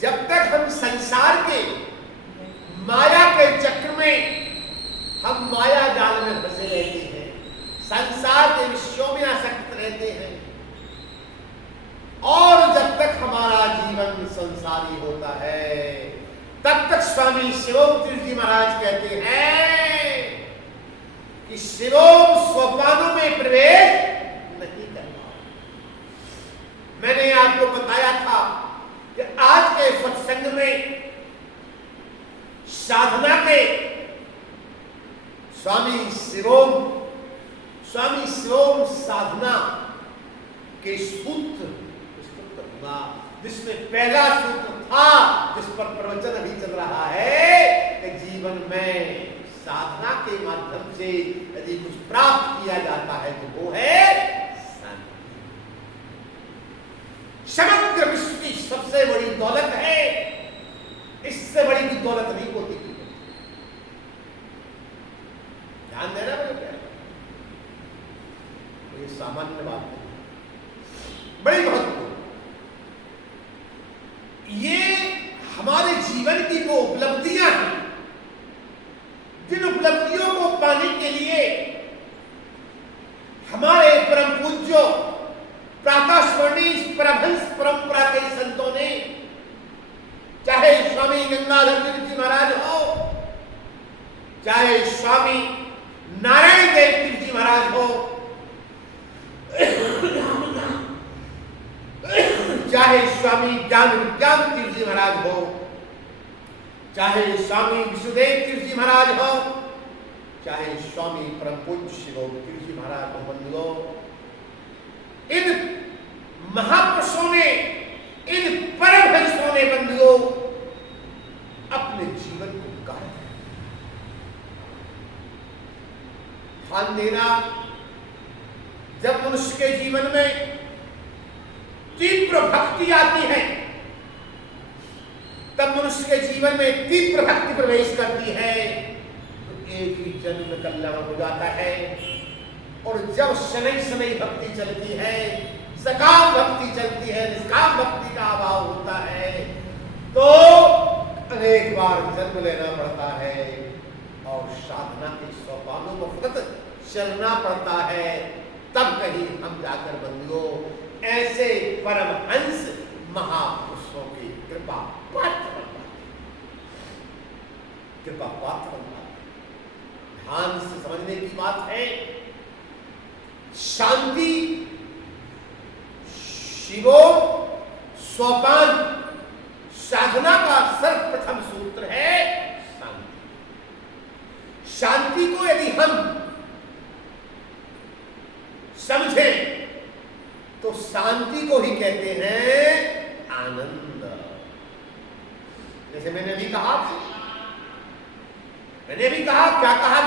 जब तक हम संसार के माया के चक्र में हम माया जाल में फंसे रहते हैं, संसार के विषयों में आसक्त रहते हैं, और जब तक हमारा जीवन संसारी होता है तब तक स्वामी शिवोम तीर्थ जी महाराज कहते हैं कि शिवोम सोपानों में प्रवेश नहीं करना। मैंने आपको बताया था कि आज के सत्संग में साधना के स्वामी शिवोम साधना के सूत्र जिसमें पहला सूत्र था, जिस पर प्रवचन अभी चल रहा है कि जीवन में साधना के माध्यम से यदि कुछ प्राप्त किया जाता है तो वो है शांति। समग्र विश्व की सबसे बड़ी दौलत है, इससे बड़ी कोई दौलत नहीं होती। ध्यान देना बोले, ये सामान्य बात नहीं, बड़ी महत्वपूर्ण। ये हमारे जीवन की वो उपलब्धियां हैं जिन उपलब्धियों को पाने के लिए हमारे परम पूज्य प्रातः स्वर्णीय परमहंस परंपरा के संतों ने, चाहे स्वामी गंगाधर तीर्थ जी महाराज हो, चाहे स्वामी नारायण देव तीर्थ जी महाराज हो, चाहे स्वामी ज्ञान विज्ञान तीर्थ जी महाराज हो, चाहे स्वामी विष्णुदेव तीर्थ जी महाराज हो, चाहे स्वामी परम पूज्य शिवोम तीर्थ जी महाराज हो, बंधुओं, इन महापुरुषों ने, इन परमहंसों ने बंधुओं अपने जीवन को काट दिया। ध्यान देना, जब मनुष्य के जीवन में तीव्र भक्ति आती है तब मनुष्य के जीवन में तीव्र भक्ति प्रवेश करती है तो एक ही जन्म में कल्याण हो जाता है। और जब शनै शनै भक्ति चलती है, सकाम भक्ति चलती है, निष्काम भक्ति का अभाव होता है तो अनेक बार जन्म लेना पड़ता है और साधना के सोपानों को सतत चलना पड़ता है, तब कहीं हम जाकर बंधुओं ऐसे परमहंस महापुरुषों की कृपा पात्र बन पाते। ध्यान से समझने की बात है, शांति शिवो सोपान साधना का सर्वप्रथम सूत्र है शांति। शांति को यदि हम समझें तो शांति को ही कहते हैं आनंद। जैसे मैंने अभी कहा, क्या कहा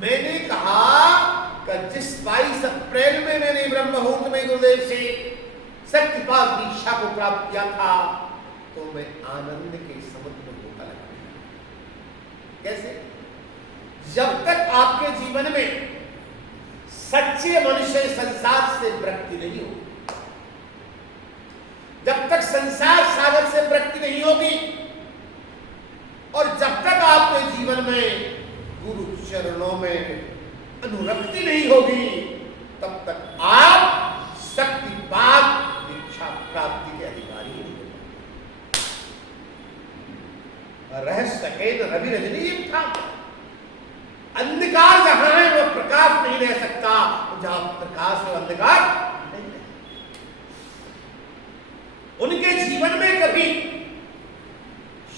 मैंने कहा कि जिस 22 अप्रैल में मैंने ब्रह्म मुहूर्त में गुरुदेव से शक्तिपात दीक्षा को प्राप्त किया था तो मैं आनंद के समुद्र में होता लगा। कैसे? जब तक आपके जीवन में सच्चे मनुष्य संसार से वृत्ति नहीं होगी, जब तक संसार सागर से वृत्ति नहीं होगी और जब तक आपके जीवन में गुरु चरणों में अनुरक्ति नहीं होगी, तब तक आप शक्तिपात दीक्षा प्राप्ति के अधिकारी नहीं हो पाएंगे। रहस्य सकेत रवि रजनी था, अंधकार जहां है वो प्रकाश नहीं रह सकता, जहां प्रकाश और अंधकार नहीं रह। उनके जीवन में कभी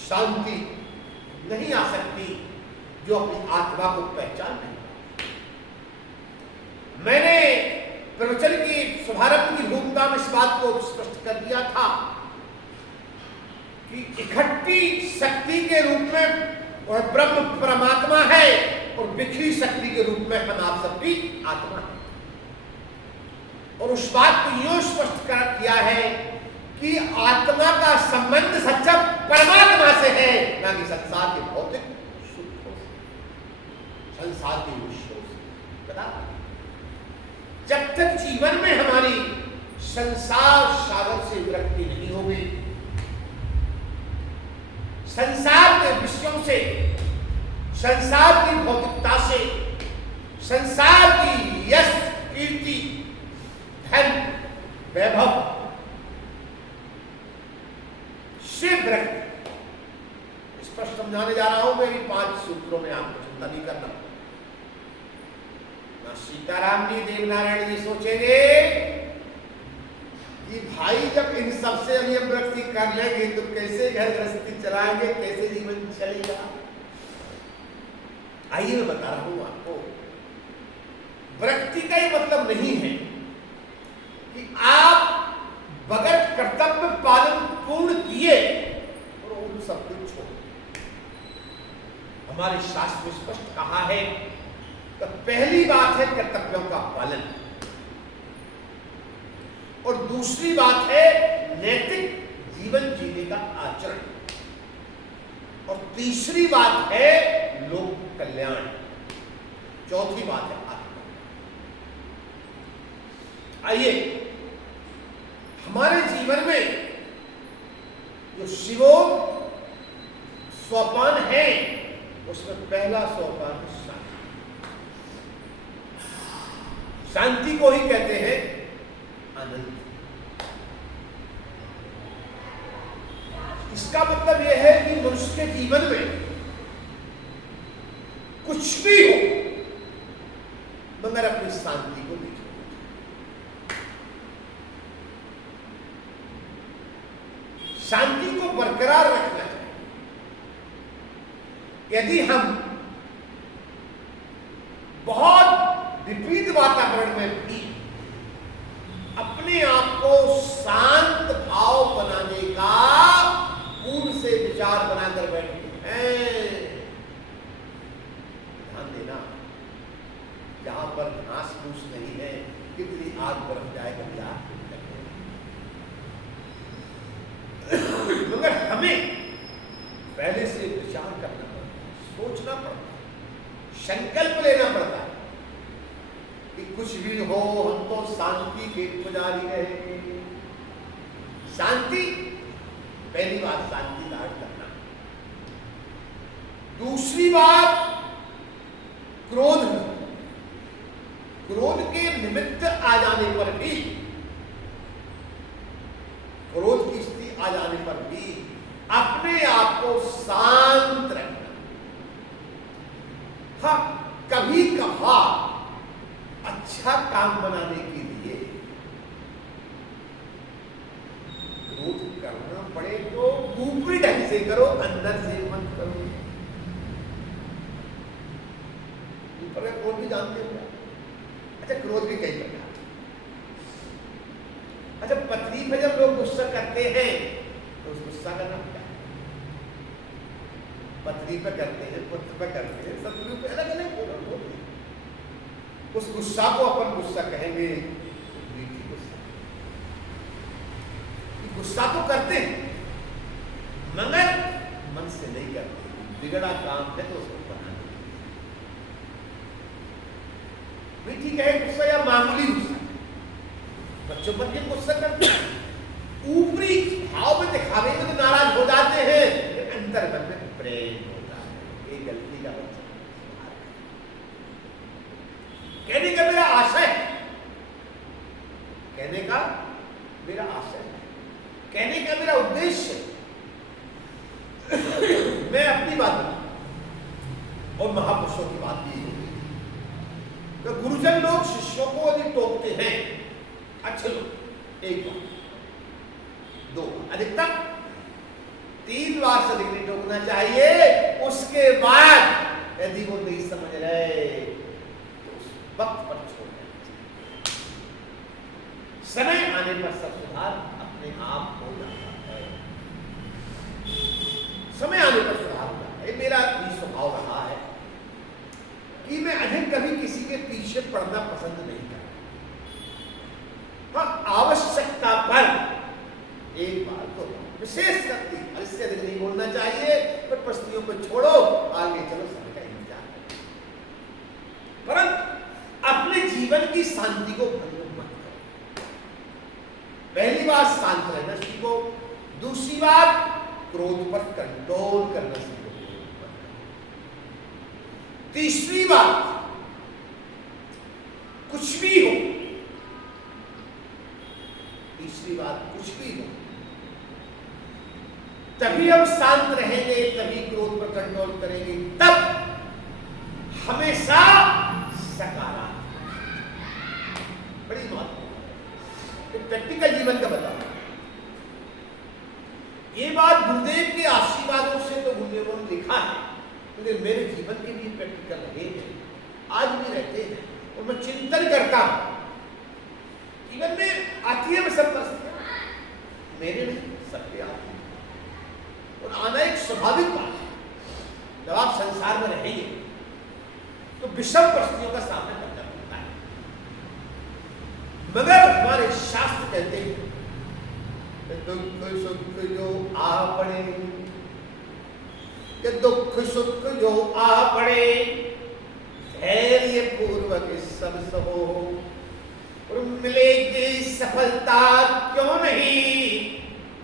शांति नहीं आ सकती जो अपनी आत्मा को पहचान नहीं। मैंने प्रवचन की शुभारंभ की भूमिका में इस बात को स्पष्ट कर दिया था कि इकट्ठी शक्ति के रूप में वह ब्रह्म परमात्मा है और बिखरी शक्ति के रूप में हम आप सबकी आत्मा है। और उस बात को यूं स्पष्ट कर किया है कि आत्मा का संबंध सच्चा परमात्मा से है, ना कि संसार के भौतिक सूत्रों से, संसार के विषयों से। पता जब तक जीवन में हमारी संसार सागर से विरक्ति नहीं होगी, संसार के विषयों से, संसार की भौतिकता से, संसार की यश कीर्ति धन वैभव से विरक्ति, स्पष्ट समझाने जा रहा हूं। मैं भी 5 सूत्रों में आपको चिंता नहीं करना। ना सीताराम जी देवनारायण जी सोचेंगे कि भाई जब इन सबसे अभी हम विरक्ति कर लेंगे तो कैसे घर गृहस्थी चलाएंगे, कैसे जीवन चलेगा। आइए मैं बता रहा हूं आपको, विरक्ति का ही मतलब नहीं है कि आप बगैर कर्तव्य पालन पूर्ण किए और उन सब कुछ छोड़। हमारे शास्त्र में स्पष्ट कहा है तो पहली बात है कर्तव्यों का पालन, और दूसरी बात है नैतिक जीवन जीने का आचरण, और तीसरी बात है लोक कल्याण, चौथी बात है आत्मा। आइए हमारे जीवन में जो शिवोम सोपान है उसमें पहला सोपान है शांति। शांति को ही कहते हैं आनंद। इसका मतलब यह है कि मनुष्य के जीवन में कुछ भी हो मगर अपनी शांति को नहीं छोड़ना। शांति को बरकरार रखना है। यदि हम बहुत विपरीत वातावरण में भी अपने आप को शांत भाव बनाने का पूर्ण से विचार बनाकर बैठे हैं, ध्यान देना जहां पर घास फूस नहीं है कितनी आग बरस जाए कभी आग मगर हमें पहले से विचार करना पड़ता है, सोचना पड़ता है, संकल्प लेना पड़ता है कि कुछ भी हो हम तो शांति के पुजारी रहेंगे। शांति पहली बात, शांति धारण करना। दूसरी बात क्रोध। क्रोध के निमित्त आ जाने पर भी, क्रोध की स्थिति आ जाने पर भी अपने आप को शांत रखना। हाँ, कभी कभार अच्छा काम बनाने के लिए क्रोध करना पड़े तो ऊपरी ढंग से करो, अंदर से मत करो। ऊपर का क्रोध भी जानते हो। अच्छा, क्रोध भी कई प्रकार। अच्छा, पत्नी पे जब लोग गुस्सा करते हैं तो उस गुस्सा का नाम क्या है? पत्नी पे करते हैं, पुत्र पे करते हैं, शत्रु पे अलग अलग होते हैं। उस गुस्सा को अपन गुस्सा कहेंगे, मीठी गुस्सा। गुस्सा तो करते हैं मगर मन से नहीं करते। बिगड़ा काम है तो उसको बनाना। मीठी कहे गुस्सा या मामूली गुस्सा, बच्चों पर भी गुस्सा करते हैं, ऊपरी भाव में दिखावे में तो नाराज हो जाते हैं, अंतर मन में प्रेम होता है। ये गलती का बच्चा कहने का मेरा आशय है, कहने का मेरा आशय है, कहने का मेरा उद्देश्य मैं अपनी बात और महापुरुषों की बात की होगी। तो गुरुजन लोग शिष्यों को यदि टोकते हैं, अच्छे लोग एक बार, दो बार, अधिकतम 3 बार से अधिक नहीं टोकना चाहिए। उसके बाद यदि वो नहीं समझ रहे तो उस वक्त पर छोड़ देना चाहिए। समय आने पर सब सुधार अपने आप हो जाता है। समय आने पर सुधार हो जाता है। मेरा भी स्वभाव रहा है कि मैं अधिक कभी किसी के पीछे पड़ना पसंद नहीं करता। हाँ, आवश्यकता पर एक बार तो विशेष करती, इससे अधिक नहीं बोलना चाहिए, पर प्रश्नों को छोड़ो, आगे चलो, समय का इंतजार। परंतु अपने जीवन की शांति को भंग मत करो। पहली बात शांत रहना सीखो। दूसरी बात क्रोध पर कंट्रोल करना सीखो। तीसरी बात, कुछ भी हो, तीसरी बात कुछ भी हो, तभी हम शांत रहेंगे, तभी क्रोध पर कंट्रोल करेंगे, तब हमेशा सकारात्मक। बड़ी महत्वपूर्ण प्रैक्टिकल जीवन का बताओ। ये बात गुरुदेव के आशीर्वादों से तो गुरुदेवों ने लिखा है, क्योंकि मेरे जीवन के भी प्रैक्टिकल रहे हैं, आज भी रहते हैं, और मैं चिंतन करता हूं। जीवन में आती है सब परिस्थितियां, मेरे नहीं, सबके आती है, और आना एक स्वाभाविक बात है। जब आप संसार में रहेंगे तो विषम परिस्थितियों का सामना करना पड़ता है। मगर हमारे शास्त्र कहते हैं दुख सुख जो आ पड़े, कि दुख सुख जो आ पड़े, धैर्य पूर्वक सब सहो, और मिलेगी सफलता क्यों नहीं,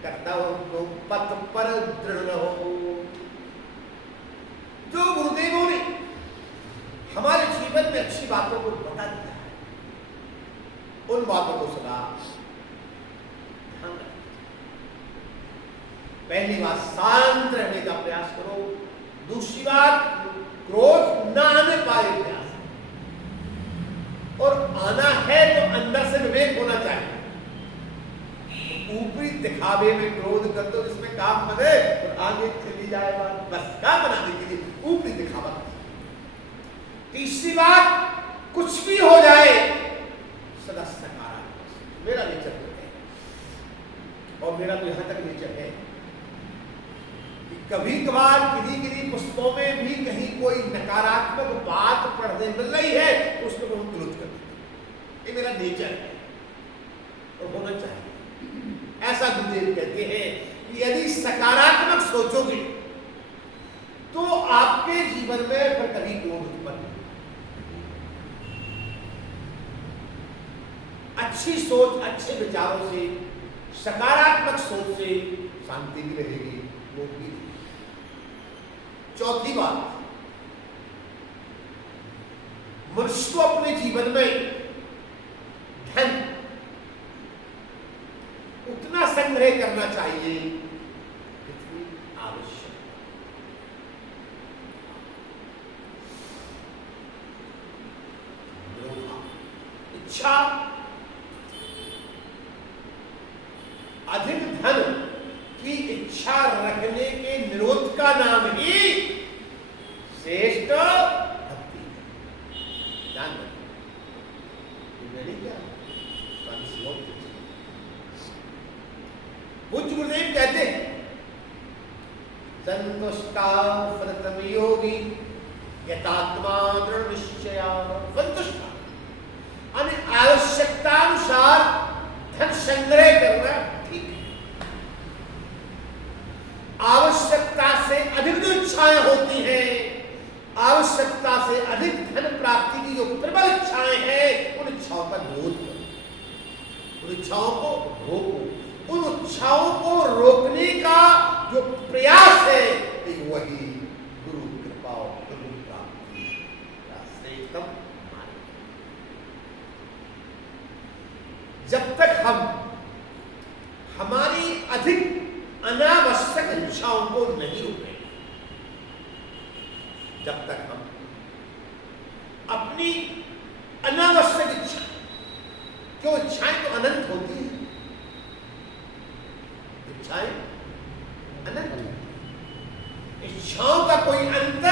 करता हो तो पथ पर दृढ़ रहो। जो गुरुदेवों ने हमारे जीवन में अच्छी बातों को बता दिया है, उन बातों को सदा ध्यान रखो। पहली बात, शांत रहने का प्रयास करो। दूसरी बात, क्रोध न आने पाए प्रयास, और आना है तो अंदर से विवेक होना चाहिए। ऊपरी दिखावे में क्रोध कर दो जिसमें काम बने और आगे चली जाए बात, बस काम बनाने के लिए ऊपरी दिखावा। तीसरी बात, कुछ भी हो जाए सदा सकारात्मक। मेरा नेचर है, और मेरा तो यहां तक नेचर है कि कभी कभार किसी पुस्तकों में भी कहीं कोई नकारात्मक बात पढ़ने मिल रही है तो उसको मैं क्लोज कर देता। ये मेरा नेचर है और होना चाहिए। ऐसा गुरुदेव कहते हैं कि यदि सकारात्मक सोचोगे तो आपके जीवन में फिर कभी क्रोध उत्पन्न नहीं। अच्छी सोच, अच्छे विचारों से, सकारात्मक सोच से शांति भी रहेगी, क्रोध भी रहेगी। चौथी बात, मनुष्य को अपने जीवन में धन उतना संग्रह करना चाहिए जितनी आवश्यक। इच्छा, अधिक धन की इच्छा रखने के निरोध का नाम ही श्रेष्ठ भक्ति है। ध्यान रखिए, क्या पूज्य गुरुदेव कहते हैं, संतुष्टा प्रथम योगी यथात्मा दृढ़ निश्चया। संतुष्टा यानी आवश्यकतानुसार धन संग्रह करना ठीक है। आवश्यकता से अधिक जो इच्छाएं होती हैं, आवश्यकता से अधिक धन प्राप्ति की जो प्रबल इच्छाएं हैं, उन इच्छाओं का विरोध करो, उन इच्छाओं को रोको। उन इच्छाओं को रोकने का जो प्रयास है वही गुरु कृपा और गुरु प्राप्ति का श्रेष्ठतम मार्ग। जब तक हम हमारी अधिक अनावश्यक इच्छाओं को नहीं रोकेंगे, जब तक हम अपनी अनावश्यक इच्छा, क्यों इच्छाएं तो अनंत होती हैं, इच्छाएं अनंत, इच्छाओं का कोई अंत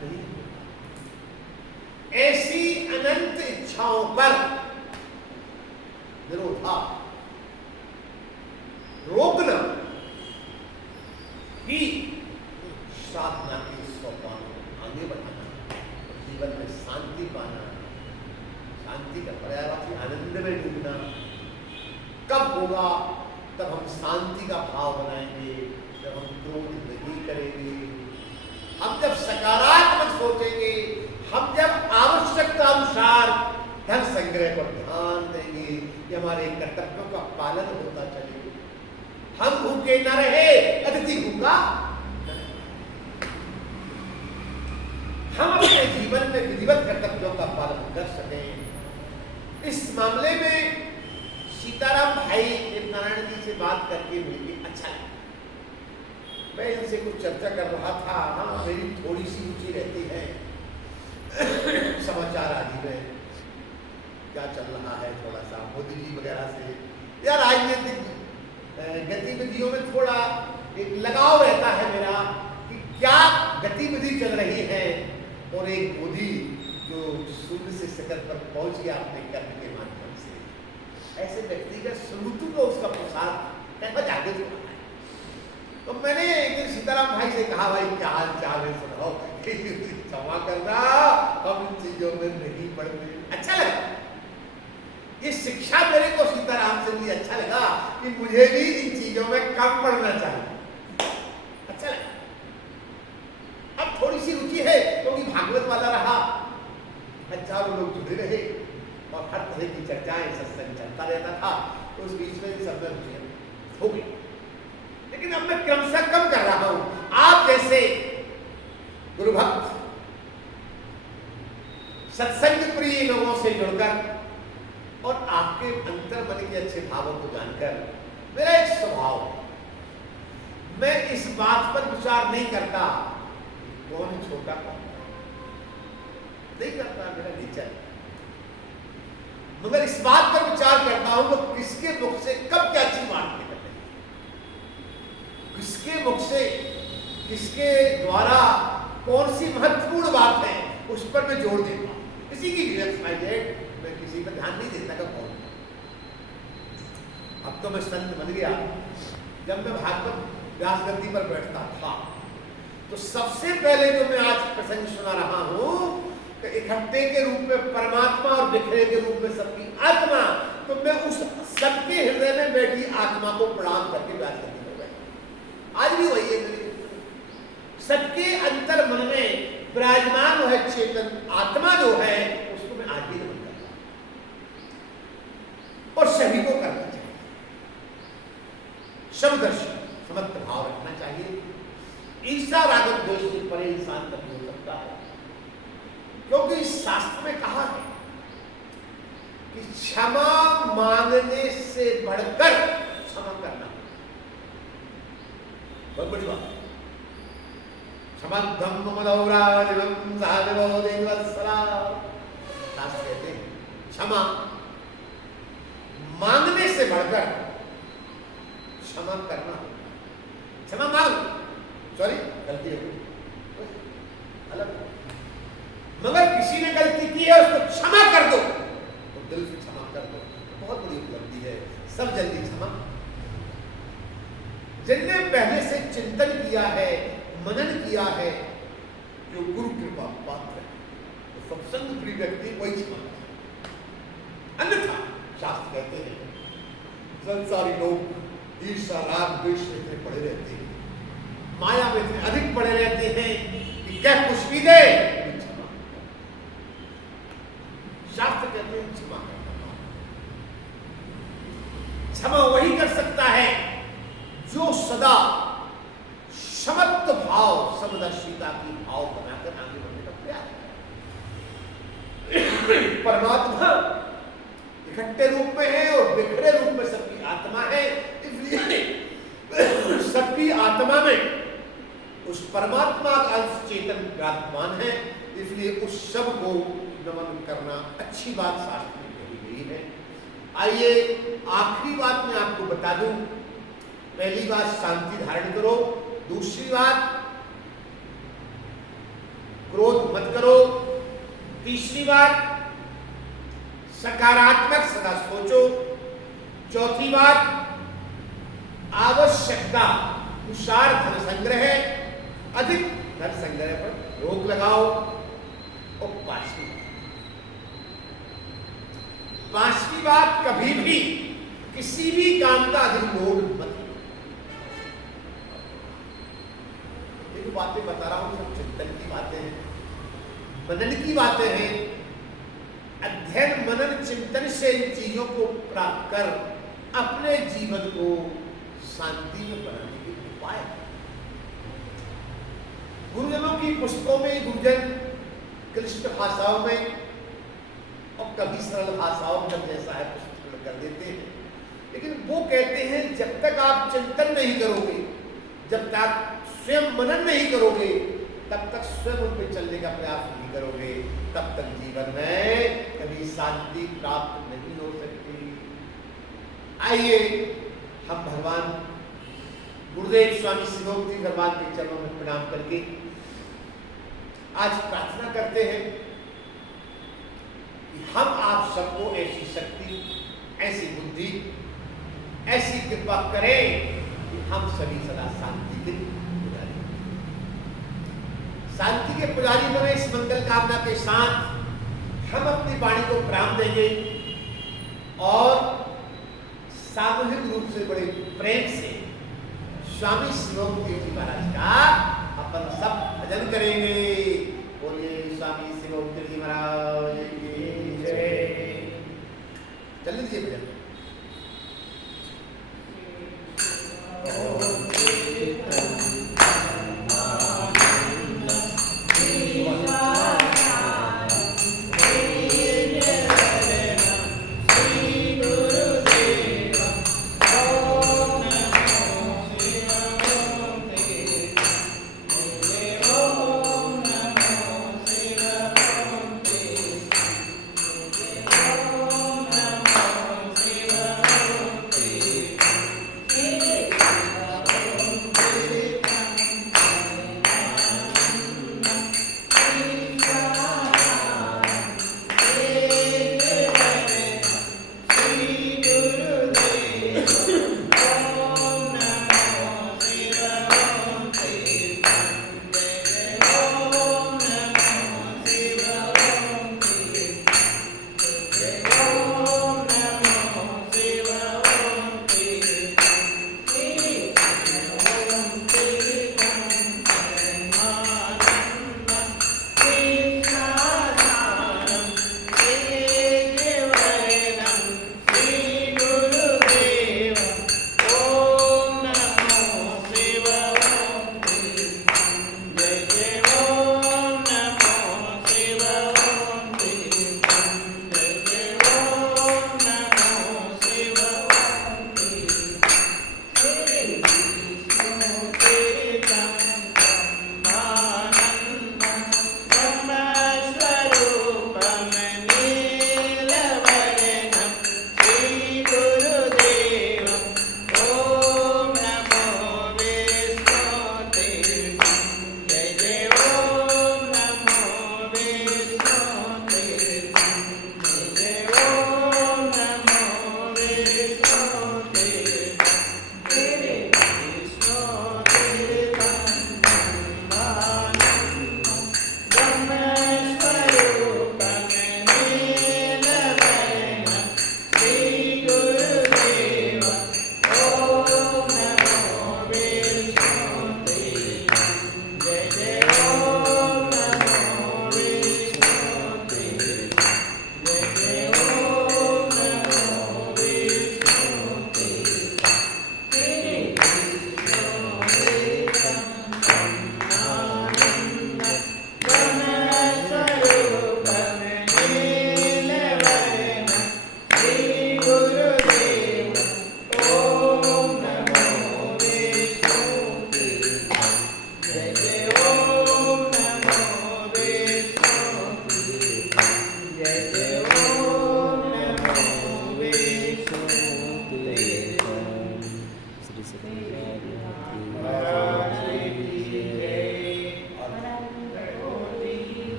नहीं। ऐसी अनंत इच्छाओं पर विरोधा जीवन में शांति पाना, शांति का पर्यायवाची आनंद में डूबना कब होगा? तब हम शांति का भाव बनाएंगे, जब हम क्रोध नहीं करेंगे, हम जब सकारात्मक सोचेंगे, हम जब आवश्यकता अनुसार धन संग्रह पर ध्यान देंगे कि हमारे कर्तव्यों का पालन होता चले, हम भूखे न रहे, अतिथि भूखा, हम अपने जीवन में विधिवत कर्तव्यों का पालन कर सकें। इस मामले में सीताराम भाई नारायण जी से बात करके मुझे अच्छा लगा। मैं इनसे कुछ चर्चा कर रहा था। हाँ, मेरी थोड़ी सी रुचि रहती है समाचार आदि में, क्या चल रहा है, थोड़ा सा मोदी जी वगैरह से या राजनीतिक गतिविधियों में थोड़ा एक लगाव रहता है मेरा कि क्या गतिविधि चल रही है। और एक मोदी जो शून्य से शिखर पर पहुंच गया अपने कर्म के माध्यम से, ऐसे व्यक्ति का सुरुतु को उसका प्रसार कैसा जागृत हो रहा है। तो मैंने एक दिन सीताराम भाई से कहा, भाई क्या हाल चाल है, सुनाओ, क्षमा करना, हम इन चीजों में नहीं पढ़ते। अच्छा लगा ये शिक्षा मेरे को सीताराम से भी अच्छा लगा कि मुझे भी इन चीजों में कम पढ़ना चाहिए। अच्छा लगा। अब थोड़ी सी रुचि है क्योंकि भागवत वाला रहा, अच्छा वो लोग जुड़े रहे और हर तरह की चर्चाएं सत्संग चलता रहता था, तो उस बीच में सब में रुचि हो गई। लेकिन अब मैं क्रमशः कम कर रहा हूं। आप जैसे गुरु भक्त सत्संग प्रिय लोगों से जुड़कर और आपके अंतर मन के अच्छे भावों को जानकर मेरा एक स्वभाव है, मैं इस बात पर विचार नहीं करता कौन छोटा कौन नहीं करता, मेरा नेचर। मगर इस बात पर विचार करता हूं तो किसके मुख से कब क्या अच्छी बात निकल रही है, किसके मुख से किसके द्वारा कौन सी महत्वपूर्ण बात है, उस पर मैं जोर देता हूं। किसी की मैं किसी पर ध्यान नहीं देता का कौन। अब तो मैं संत बन गया। जब मैं भागवत व्यास गद्दी पर बैठता था तो सबसे पहले जो मैं आज प्रसंग सुना रहा हूं कि इकट्ठे के रूप में परमात्मा और बिखरे के रूप में सबकी आत्मा, तो मैं उस सबके हृदय में बैठी आत्मा को प्रणाम करके व्यास गद्दी पर बैठा। आज भी वही है मेरी, सबके अंतर मन में विराजमान है चेतन आत्मा जो है, उसको मैं आज भी नमन करता हूं और सभी को करना चाहिए। समदर्शी समत्व भाव रखना चाहिए। ईर्ष्या राग द्वेष से परे इंसान कभी हो सकता है, क्योंकि इस शास्त्र में कहा है कि क्षमा मांगने से बढ़कर क्षमा करना बहुत बड़ी बात है। समद्धम मदौराजिवम साधवो देवत्सरा, शास्त्र कहते हैं क्षमा मांगने से बढ़कर क्षमा करना। क्षमा मांग, सॉरी गलती हो गई अलग, मगर किसी ने गलती की है उसको क्षमा कर दो, तो दिल से क्षमा कर दो, तो बहुत बड़ी उपलब्धि है। सब जल्दी क्षमा। जिनने पहले से चिंतन किया है, मनन किया है, जो गुरु कृपा पात्र है, तो सत्संग प्रिय व्यक्ति वही क्षमा। अन्यथा शास्त्र कहते हैं संसारी लोग ईर्ष्या राग द्वेष में इतने पड़े रहते हैं, माया में इतने अधिक पड़े रहते हैं कि क्या कुछ भी दे क्षमा। शास्त्र कहते हैं क्षमा करना। क्षमा वही कर सकता है जो सदा समत्व भाव, समदर्शिता की भाव बनाकर आगे बढ़ने का प्रयास है। परमात्मा इकट्ठे रूप में है और बिखरे रूप में सबकी आत्मा है, इसलिए सबकी आत्मा में उस परमात्मा का अंश चेतन विराजमान है, इसलिए उस सब को नमन करना अच्छी बात शास्त्र में कही गई है। आइए आखिरी बात मैं आपको बता दूं। पहली बात शांति धारण करो, दूसरी बात क्रोध मत करो, तीसरी बात सकारात्मक सदा सोचो, चौथी बात आवश्यकता अनुसार धन संग्रह, अधिक धन संग्रह पर रोक लगाओ, और पांचवी बात, कभी भी किसी भी काम का अधिक लोड मत करो। ये जो बातें बता रहा हूं सब चिंतन की बातें हैं, मनन की बातें हैं। अध्ययन मनन चिंतन से इन चीजों को प्राप्त कर अपने जीवन को शांति में बनाने के उपाय। गुरुजनों की पुस्तकों में गुरुजन क्लिष्ट भाषाओं में और कभी सरल भाषाओं में जैसा है पुस्तक कर देते हैं, लेकिन वो कहते हैं जब तक आप चिंतन नहीं करोगे, जब तक स्वयं मनन नहीं करोगे, तब तक स्वयं उन पर चलने का प्रयास नहीं करोगे, तब तक जीवन में कभी शांति प्राप्त नहीं हो सकती। आइए हम भगवान गुरुदेव स्वामी शिवोक्ति भगवान के चरणों में प्रणाम करके आज प्रार्थना करते हैं कि हम आप सबको ऐसी शक्ति, ऐसी बुद्धि, ऐसी कृपा करें कि हम सभी सदा शांति के पुजारी, शांति के पुजारी बने। इस मंगल कामना के साथ हम अपनी वाणी को प्राण देंगे और सामूहिक रूप से बड़े प्रेम से स्वामी शिवोक्ति जी महाराज का अपन सब भजन करेंगे। बोलिए स्वामी शिवोक्ति जी महाराज की जय। चल लीजिए भजन।